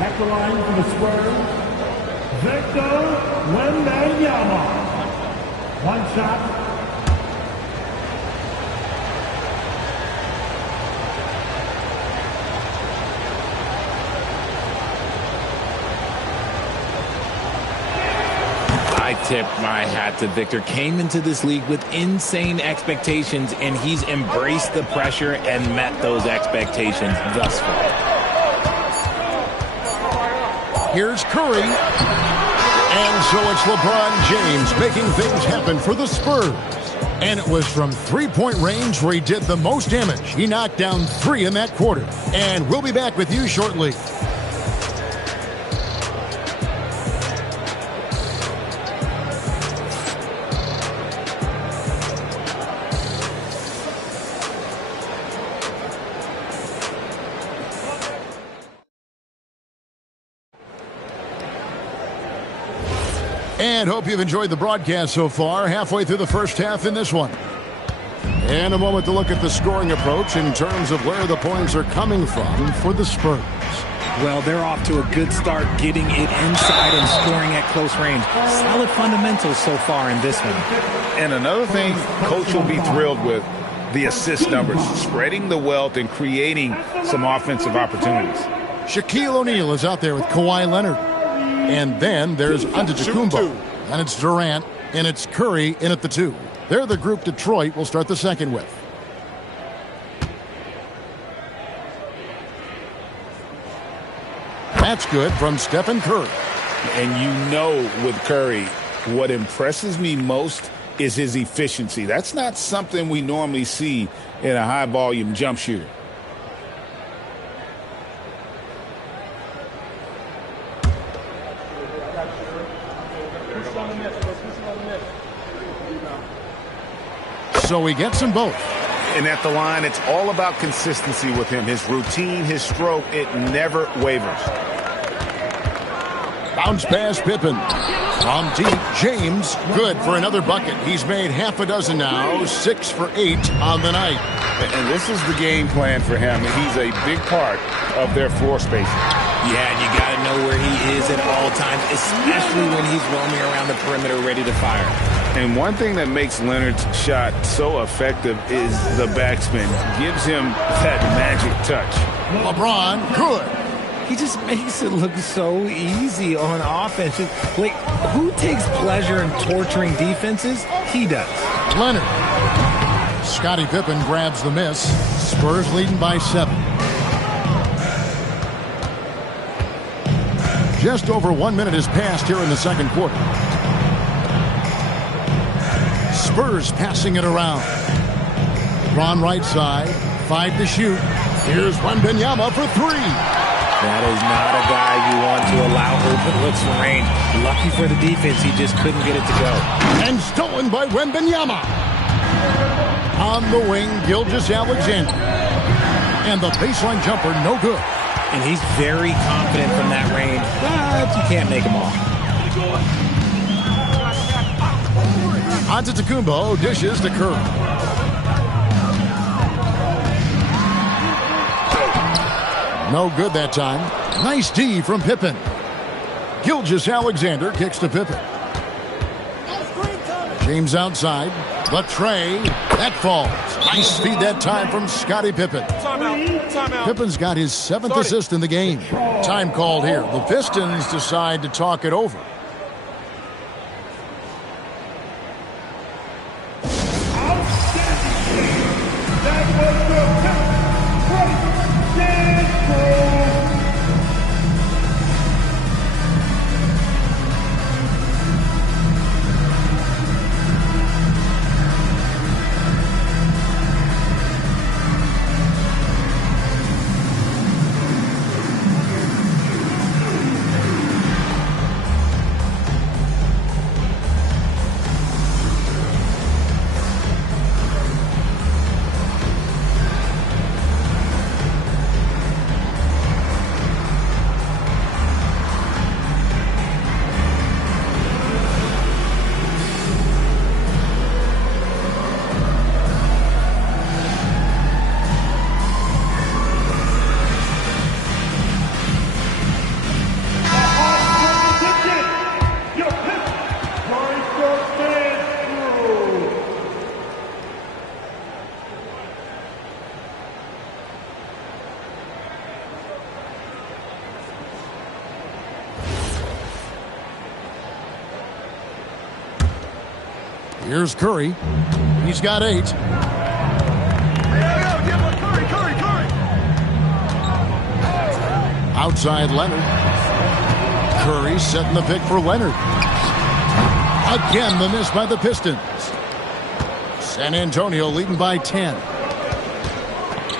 At the line for the Spurs, Victor Wembanyama. One shot. I tip my hat to Victor. Came into this league with insane expectations, and he's embraced the pressure and met those expectations thus far. Here's Curry. And so it's LeBron James making things happen for the Spurs. And it was from three-point range where he did the most damage. He knocked down 3 in that quarter. And we'll be back with you shortly. And hope you've enjoyed the broadcast so far. Halfway through the first half in this one. And a moment to look at the scoring approach in terms of where the points are coming from for the Spurs. Well, they're off to a good start getting it inside and scoring at close range. Solid fundamentals so far in this one. And another thing coach will be thrilled with, the assist numbers, spreading the wealth and creating some offensive opportunities. Shaquille O'Neal is out there with Kawhi Leonard. And then there's Antetokounmpo. And it's Durant. And it's Curry in at the 2. They're the group Detroit will start the second with. That's good from Stephen Curry. And you know with Curry, what impresses me most is his efficiency. That's not something we normally see in a high-volume jump shooter. So he gets them both. And at the line, it's all about consistency with him. His routine, his stroke, it never wavers. Bounce pass Pippen. From deep, James, good for another bucket. He's made half a dozen now, 6 for 8 on the night. And this is the game plan for him. He's a big part of their floor spacing. Yeah, and you got to know where he is at all times, especially when he's roaming around the perimeter ready to fire. And one thing that makes Leonard's shot so effective is the backspin. Gives him that magic touch. LeBron, good. He just makes it look so easy on offense. Like, who takes pleasure in torturing defenses? He does. Leonard. Scottie Pippen grabs the miss. Spurs leading by 7. Just over 1 minute has passed here in the second quarter. Spurs passing it around. LeBron right side. 5 to shoot. Here's Wembanyama for 3. That is not a guy you want to allow open looks from range. Lucky for the defense, he just couldn't get it to go. And stolen by Wembanyama. On the wing, Gilgeous-Alexander. And the baseline jumper, no good. And he's very confident from that range, but you can't make him all. Antetokounmpo dishes to Curry. No good that time. Nice D from Pippen. Gilgeous-Alexander kicks to Pippen. James outside. The tray. That falls. Nice feed that time from Scottie Pippen. Timeout. Pippen's got his 7th assist in the game. Time called here. The Pistons decide to talk it over. Here's Curry. He's got 8. Outside Leonard. Curry setting the pick for Leonard. Again, the miss by the Pistons. San Antonio leading by 10.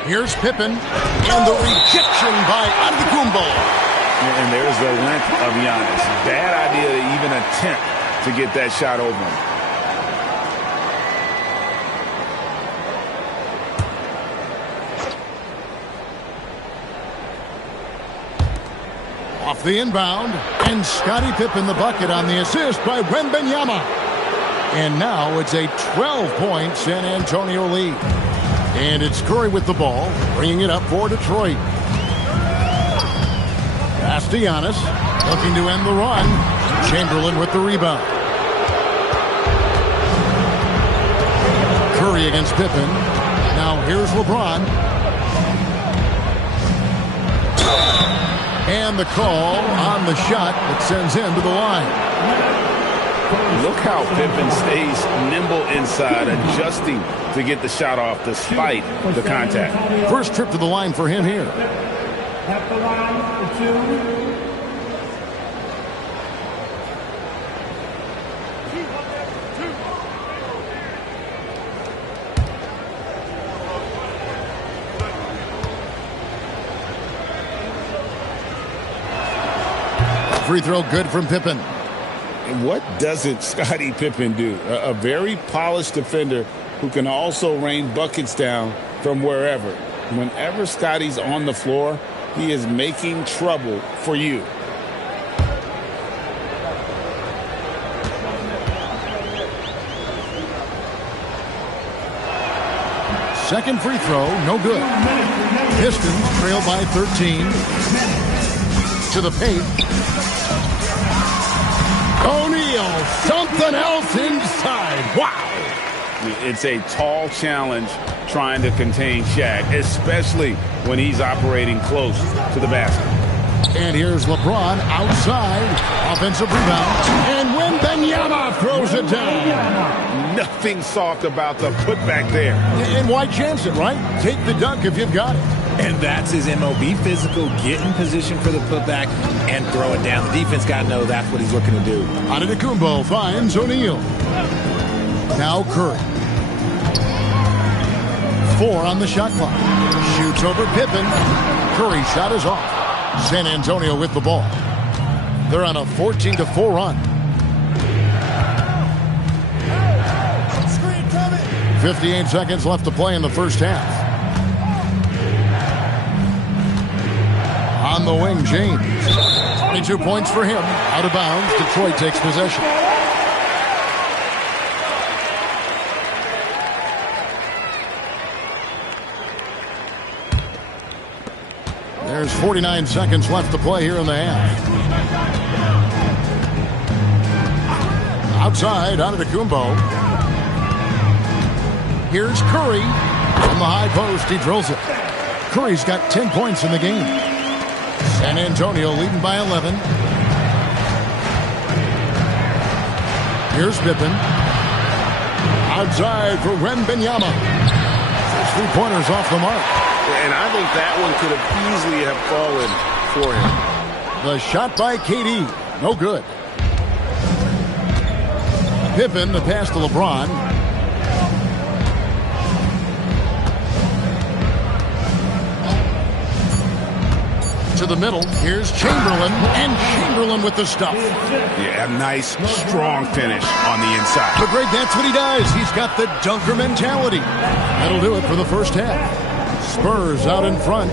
Here's Pippen. And the rejection by Antetokounmpo. And there's the length of Giannis. Bad idea to even attempt to get that shot over him. Off the inbound, and Scottie Pippen the bucket on the assist by Wembanyama. And now it's a 12-point San Antonio lead. And it's Curry with the ball, bringing it up for Detroit. Pass to Giannis, looking to end the run. Chamberlain with the rebound. Curry against Pippen. Now here's LeBron. And the call on the shot that sends him to the line. Look how Pippen stays nimble inside, adjusting to get the shot off despite the contact. First trip to the line for him here. At the line for 2. Free throw good from Pippen. And what doesn't Scottie Pippen do? A very polished defender who can also rain buckets down from wherever. Whenever Scotty's on the floor, he is making trouble for you. Second free throw, no good. Pistons trail by 13. To the paint. O'Neal, something else inside. Wow. It's a tall challenge trying to contain Shaq, especially when he's operating close to the basket. And here's LeBron outside. Offensive rebound. And Wembanyama throws it down. Nothing soft about the putback there. And why chance it, right? Take the dunk if you've got it. And that's his MO. Be physical, get in position for the putback, and throw it down. The defense got to know that's what he's looking to do. Antetokounmpo finds O'Neal. Now Curry. 4 on the shot clock. Shoots over Pippen. Curry's shot is off. San Antonio with the ball. They're on a 14-4 run. 58 seconds left to play in the first half. On the wing, James. 22 points for him. Out of bounds. Detroit takes possession. There's 49 seconds left to play here in the half. Outside, Antetokounmpo. Here's Curry. From the high post, he drills it. Curry's got 10 points in the game. San Antonio leading by 11. Here's Pippen. Outside for Wembanyama. 3-pointers off the mark. And I think that one could have easily have fallen for him. The shot by KD. No good. Pippen, the pass to LeBron. To the middle. Here's Chamberlain. And Chamberlain with the stuff. Yeah, a nice, strong finish on the inside. But Greg, that's what he does. He's got the dunker mentality. That'll do it for the first half. Spurs out in front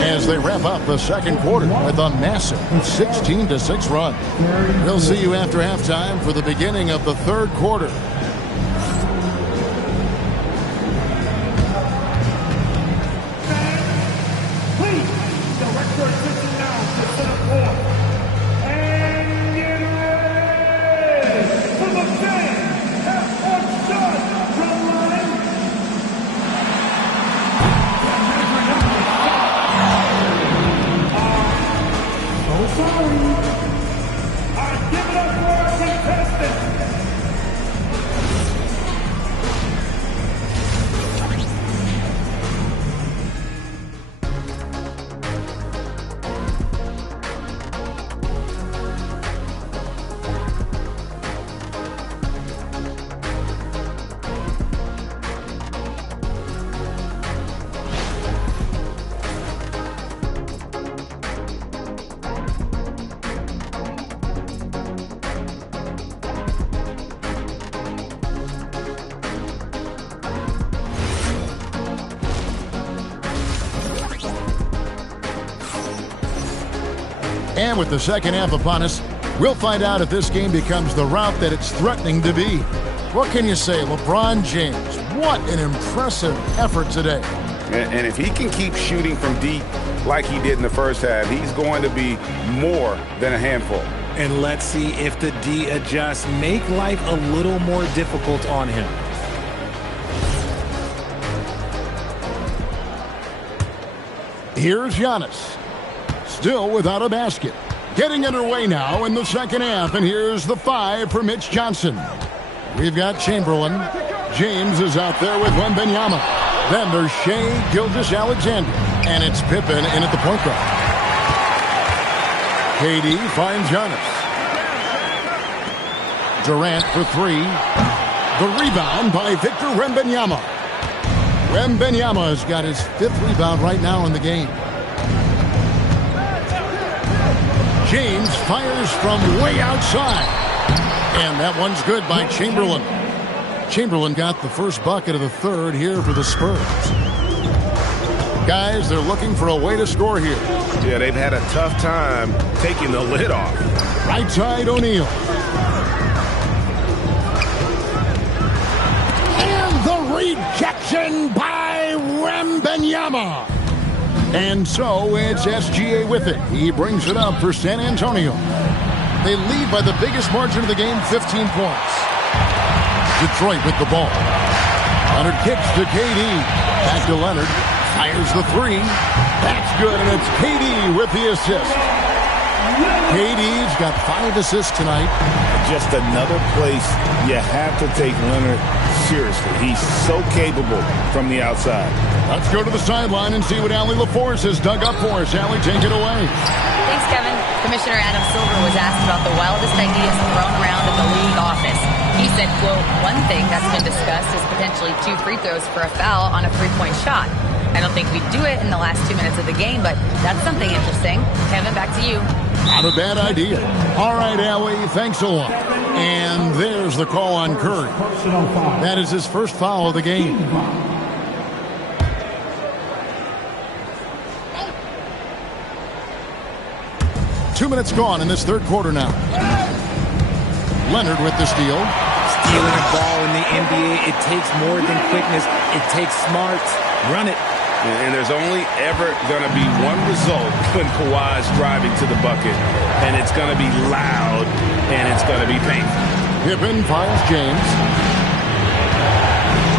as they wrap up the second quarter with a massive 16-6 run. We'll see you after halftime for the beginning of the third quarter. Please, direct your attention now to center court. And get ready for the fan half-court shot from line. So sorry. Give it up for our contestant. And with the second half upon us, we'll find out if this game becomes the route that it's threatening to be. What can you say? LeBron James, what an impressive effort today. And if he can keep shooting from deep like he did in the first half, he's going to be more than a handful. And let's see if the D adjusts, make life a little more difficult on him. Here's Giannis. Still without a basket. Getting underway now in the second half, and here's the 5 for Mitch Johnson. We've got Chamberlain. James is out there with Wembanyama. Then there's Shea Gilgeous-Alexander, and it's Pippen in at the point guard. KD finds Giannis. Durant for 3. The rebound by Victor Wembanyama. Wembanyama has got his 5th rebound right now in the game. James fires from way outside. And that one's good by Chamberlain. Chamberlain got the first bucket of the third here for the Spurs. Guys, they're looking for a way to score here. Yeah, they've had a tough time taking the lid off. Right side, O'Neal. And the rejection by Wembanyama. And so it's SGA with it. He brings it up for San Antonio. They lead by the biggest margin of the game, 15 points. Detroit with the ball. Leonard kicks to KD. Back to Leonard. Fires the three. That's good, and it's KD with the assist. KD's got 5 assists tonight. Just another place you have to take Leonard seriously. He's so capable from the outside. Let's go to the sideline and see what Allie LaForce has dug up for us. Allie, take it away. Thanks, Kevin. Commissioner Adam Silver was asked about the wildest ideas thrown around at the league office. He said, quote, one thing that's been discussed is potentially 2 free throws for a foul on a 3-point shot. I don't think we'd do it in the last 2 minutes of the game, but that's something interesting. Kevin, back to you. Not a bad idea. All right, Allie, thanks a lot. And there's the call on Curry. That is his first foul of the game. Two minutes gone in this third quarter now. Leonard with the steal. Stealing a ball in the NBA, it takes more than quickness. It takes smarts. Run it. And there's only ever going to be one result when Kawhi's driving to the bucket, and it's going to be loud, and it's going to be painful. Pippen fires James.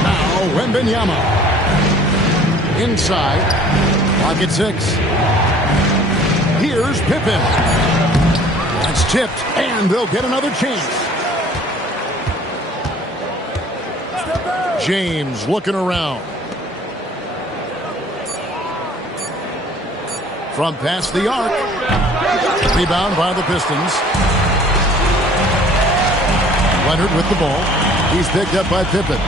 Now Wembanyama. Inside. Clock at 6. Here's Pippen. That's tipped, and they'll get another chance. James looking around. From past the arc. Rebound by the Pistons. Leonard with the ball. He's picked up by Pippen.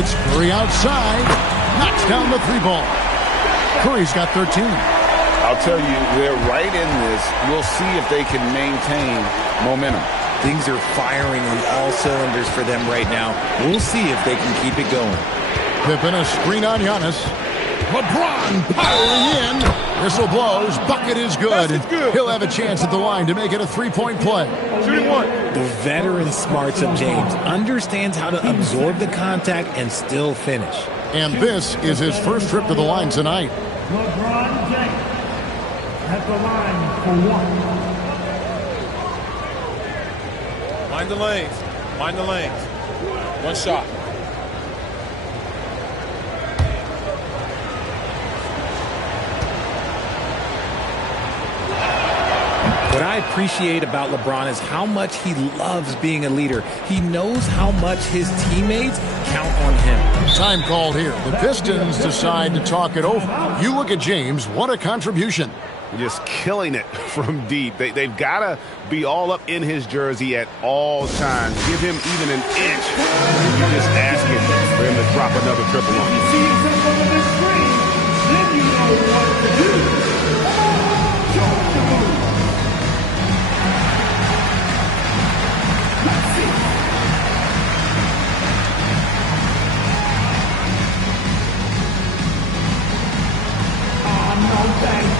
It's Curry outside. Knocks down the 3-ball. Curry's got 13. I'll tell you, they're right in this. We'll see if they can maintain momentum. Things are firing on all cylinders for them right now. We'll see if they can keep it going. Pippen, a screen on Giannis. LeBron powering in. Whistle blows. Bucket is good. He'll have a chance at the line to make it a 3-point play. Shooting one. The veteran smarts of James understands how to absorb the contact and still finish. And this is his first trip to the line tonight. LeBron James at the line for 1. Mind the lanes. Mind the lanes. One shot. What I appreciate about LeBron is how much he loves being a leader. He knows how much his teammates count on him. Time called here. The Pistons decide to talk it over. You look at James, what a contribution. Just killing it from deep. They've got to be all up in his jersey at all times. Give him even an inch. You're just asking for him to drop another triple on you. See someone on the screen, then you know what to do. Show the move. Let's see. No thanks.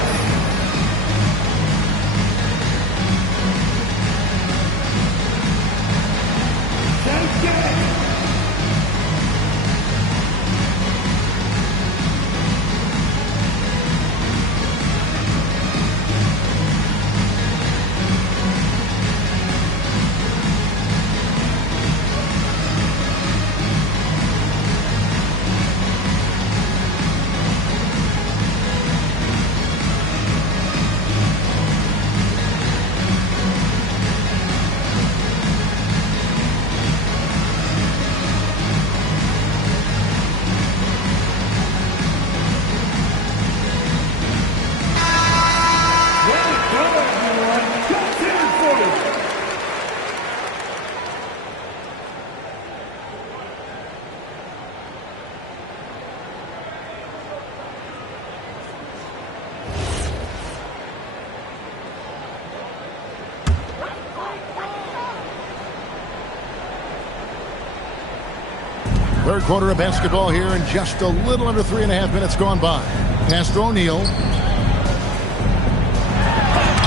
Third quarter of basketball here, and just a little under 3.5 minutes gone by. Pass to O'Neal.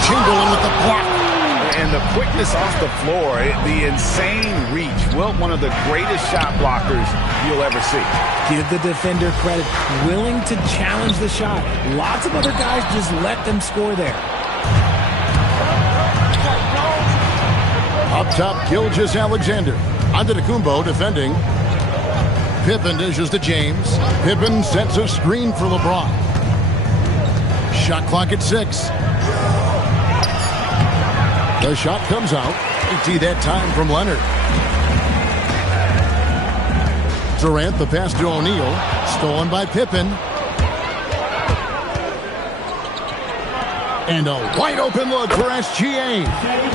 Chamberlain with the block. And the quickness off the floor, the insane reach. Wilt, one of the greatest shot blockers you'll ever see. Give the defender credit. Willing to challenge the shot. Lots of other guys just let them score there. Up top, Gilgeous-Alexander. Antetokounmpo defending. Pippen dishes to James. Pippen sets a screen for LeBron. Shot clock at 6. The shot comes out. 80 that time from Leonard. Durant, the pass to O'Neal. Stolen by Pippen. And a wide open look for SGA.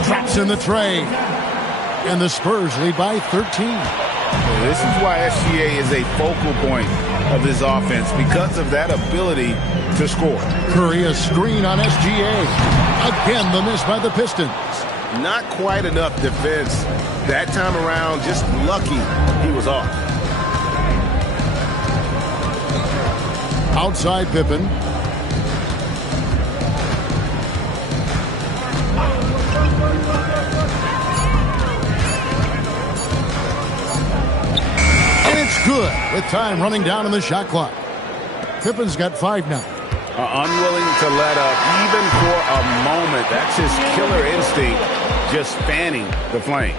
Drops in the tray. And the Spurs lead by 13. This is why SGA is a focal point of this offense, because of that ability to score. Curry, a screen on SGA. Again, the miss by the Pistons. Not quite enough defense that time around. Just lucky he was off. Outside Pippen. Good, with time running down on the shot clock. Pippen's got 5 now. Unwilling to let up, even for a moment. That's his killer instinct, just fanning the flames.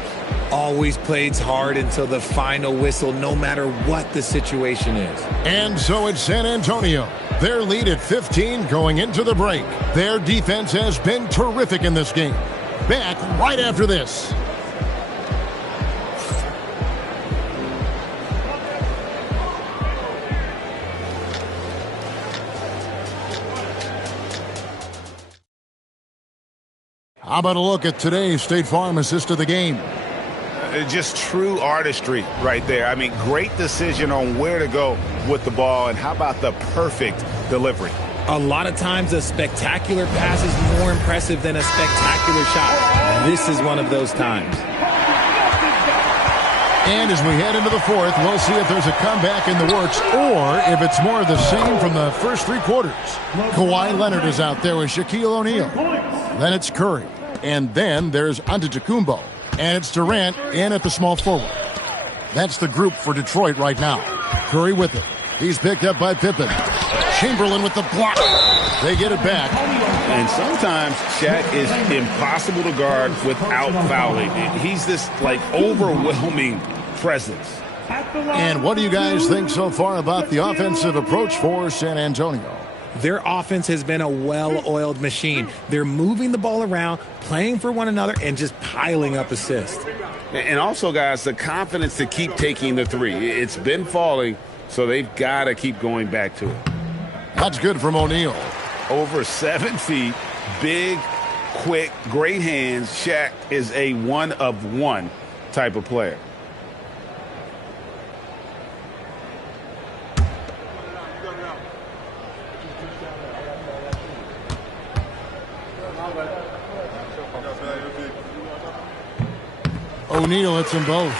Always plays hard until the final whistle, no matter what the situation is. And so it's San Antonio. Their lead at 15 going into the break. Their defense has been terrific in this game. Back right after this. How about a look at today's State Farm assist of the game? Just true artistry right there. I mean, great decision on where to go with the ball, and how about the perfect delivery? A lot of times a spectacular pass is more impressive than a spectacular shot. This is one of those times. And as we head into the fourth, we'll see if there's a comeback in the works or if it's more of the same from the first 3 quarters. Kawhi Leonard is out there with Shaquille O'Neal. Then it's Curry. And then there's Antetokounmpo. And it's Durant in at the small forward. That's the group for Detroit right now. Curry with it. He's picked up by Pippen. Chamberlain with the block. They get it back. And sometimes Shaq is impossible to guard without fouling. He's this, overwhelming presence. And what do you guys think so far about the offensive approach for San Antonio? Their offense has been a well-oiled machine. They're moving the ball around, playing for one another, and just piling up assists. And also, guys, the confidence to keep taking the three. It's been falling, so they've got to keep going back to it. That's good from O'Neal. Over 7 feet, big, quick, great hands. Shaq is a one-of-one type of player. O'Neal hits them both.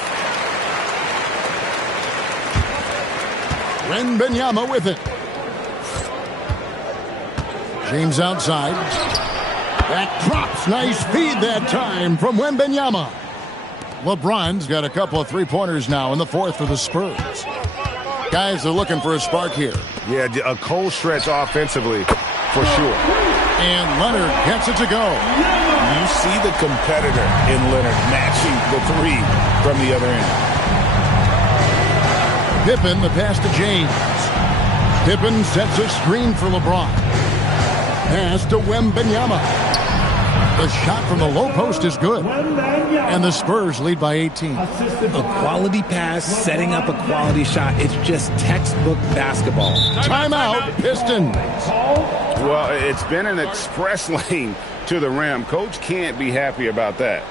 Wembanyama with it. James outside. That drops. Nice feed that time from Wembanyama. LeBron's got a couple of 3-pointers now in the fourth for the Spurs. Guys are looking for a spark here. Yeah, a cold stretch offensively for sure. And Leonard gets it to go. You see the competitor in Leonard matching the 3 from the other end. Pippen, the pass to James. Pippen sets a screen for LeBron. Pass to Wembanyama. The shot from the low post is good. And the Spurs lead by 18. A quality pass, setting up a quality shot. It's just textbook basketball. Timeout, Pistons. Well, it's been an express lane to the rim. Coach can't be happy about that.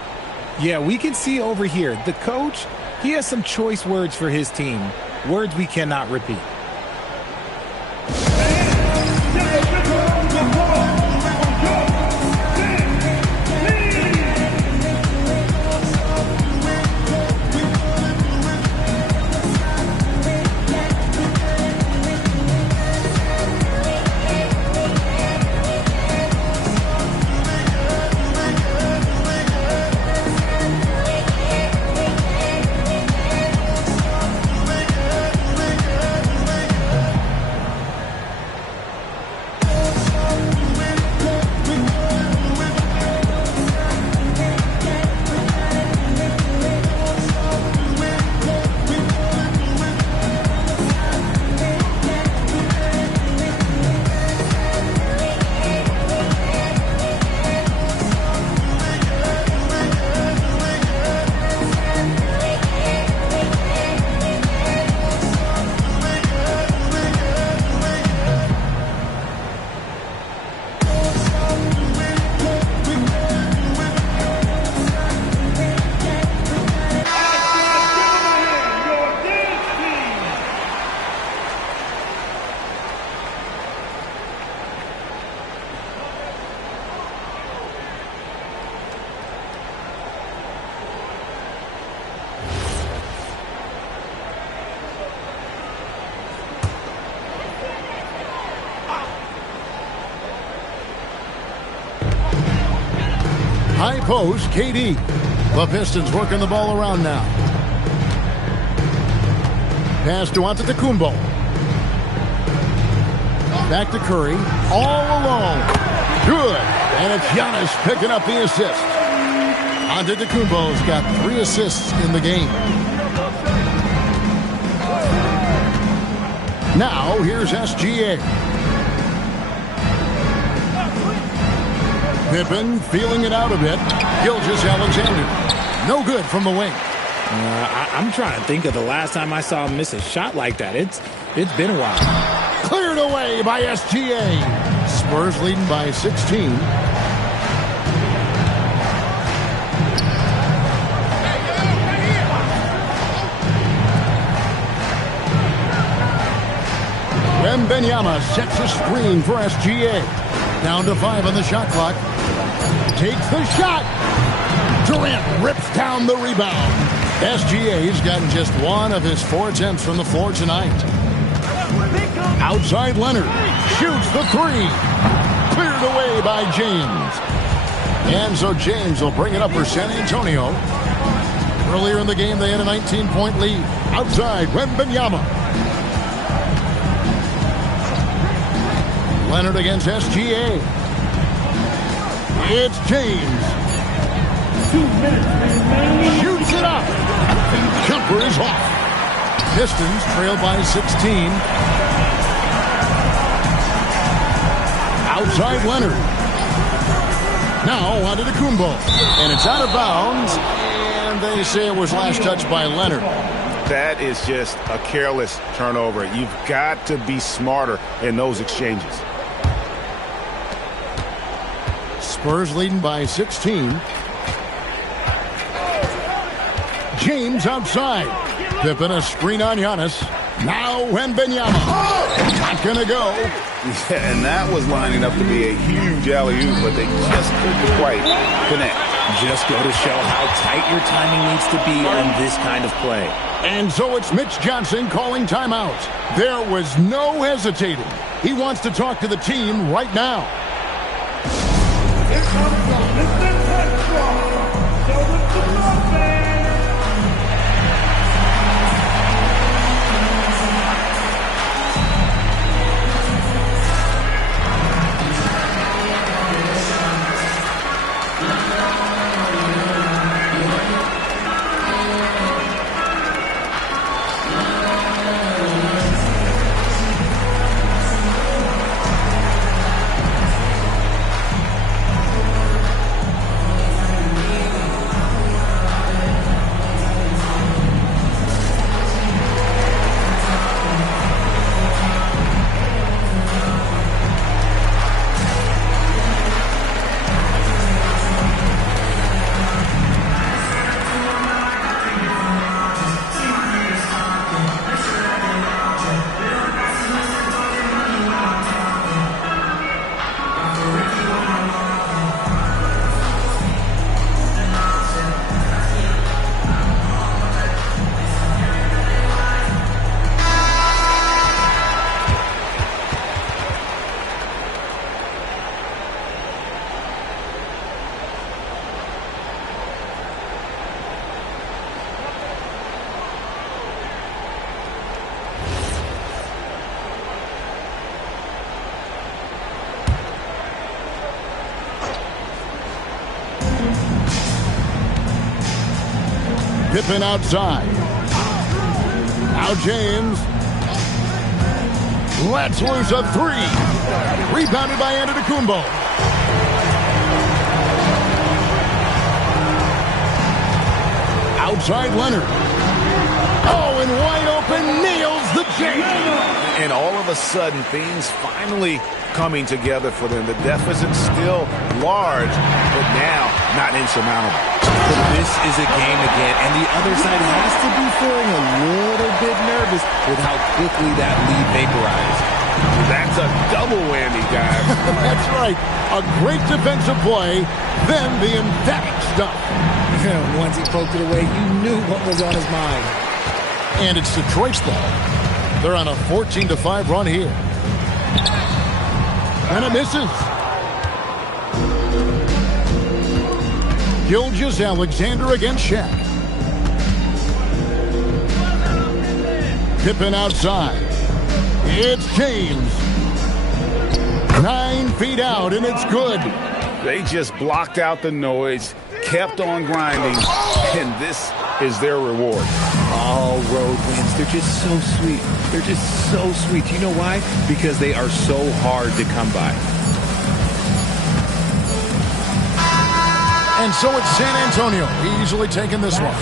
Yeah, we can see over here. The coach, he has some choice words for his team. Words we cannot repeat. High post, KD. The Pistons working the ball around now. Pass to Antetokounmpo. Back to Curry. All alone. Good. And it's Giannis picking up the assist. Antetokounmpo's got 3 assists in the game. Now, here's SGA. Pippen feeling it out a bit. Gilgeous-Alexander. No good from the wing. I'm trying to think of the last time I saw him miss a shot like that. It's been a while. Cleared away by SGA. Spurs leading by 16. Wembanyama sets a screen for SGA. Down to 5 on the shot clock. Takes the shot. Durant rips down the rebound. SGA's gotten just 1 of his 4 attempts from the floor tonight. Outside Leonard. Shoots the 3. Cleared away by James. And so James will bring it up for San Antonio. Earlier in the game, they had a 19-point lead. Outside, Wembanyama. Leonard against SGA. It's James. 2 minutes remaining. Shoots it up. Jumper is off. Pistons trail by 16. Outside Leonard. Now Antetokounmpo. And it's out of bounds. And they say it was last touched by Leonard. That is just a careless turnover. You've got to be smarter in those exchanges. Spurs leading by 16. James outside. Pippen a screen on Giannis. Now Wembanyama. Not going to go. Yeah, and that was lining up to be a huge alley-oop, but they just couldn't quite connect. Just go to show how tight your timing needs to be on this kind of play. And so it's Mitch Johnson calling timeout. There was no hesitating. He wants to talk to the team right now. Here comes the Pistons headstrong. So with the offense. Pippen outside. Now James. Lets loose a 3. Rebounded by Antetokounmpo. Outside Leonard. Oh, and wide open, nails the J. And all of a sudden, things finally coming together for them. The deficit's still large, but now not insurmountable. This is a game again, and the other side has to be feeling a little bit nervous with how quickly that lead vaporized. That's a double whammy, guys. That's right. A great defensive play, then the emphatic stuff. Once he poked it away, you knew what was on his mind. And it's Detroit's ball. They're on a 14-5 run here. And it misses. Gilgeous-Alexander against Shaq. Pippen outside. It's James. 9 feet out, and it's good. They just blocked out the noise, kept on grinding, and this is their reward. All road wins. They're just so sweet. They're just so sweet. You know why? Because they are so hard to come by. And so it's San Antonio easily taking this one.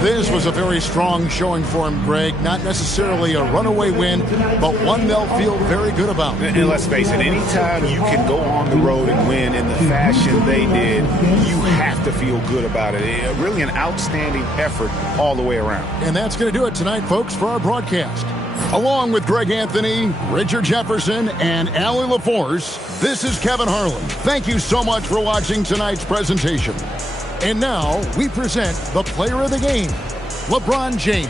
This was a very strong showing for him, Greg. Not necessarily a runaway win, but one they'll feel very good about. And let's face it, anytime you can go on the road and win in the fashion they did, you have to feel good about it. Really an outstanding effort all the way around. And that's going to do it tonight, folks, for our broadcast. Along with Greg Anthony, Richard Jefferson, and Allie LaForce, this is Kevin Harlan. Thank you so much for watching tonight's presentation. And now we present the player of the game, LeBron James.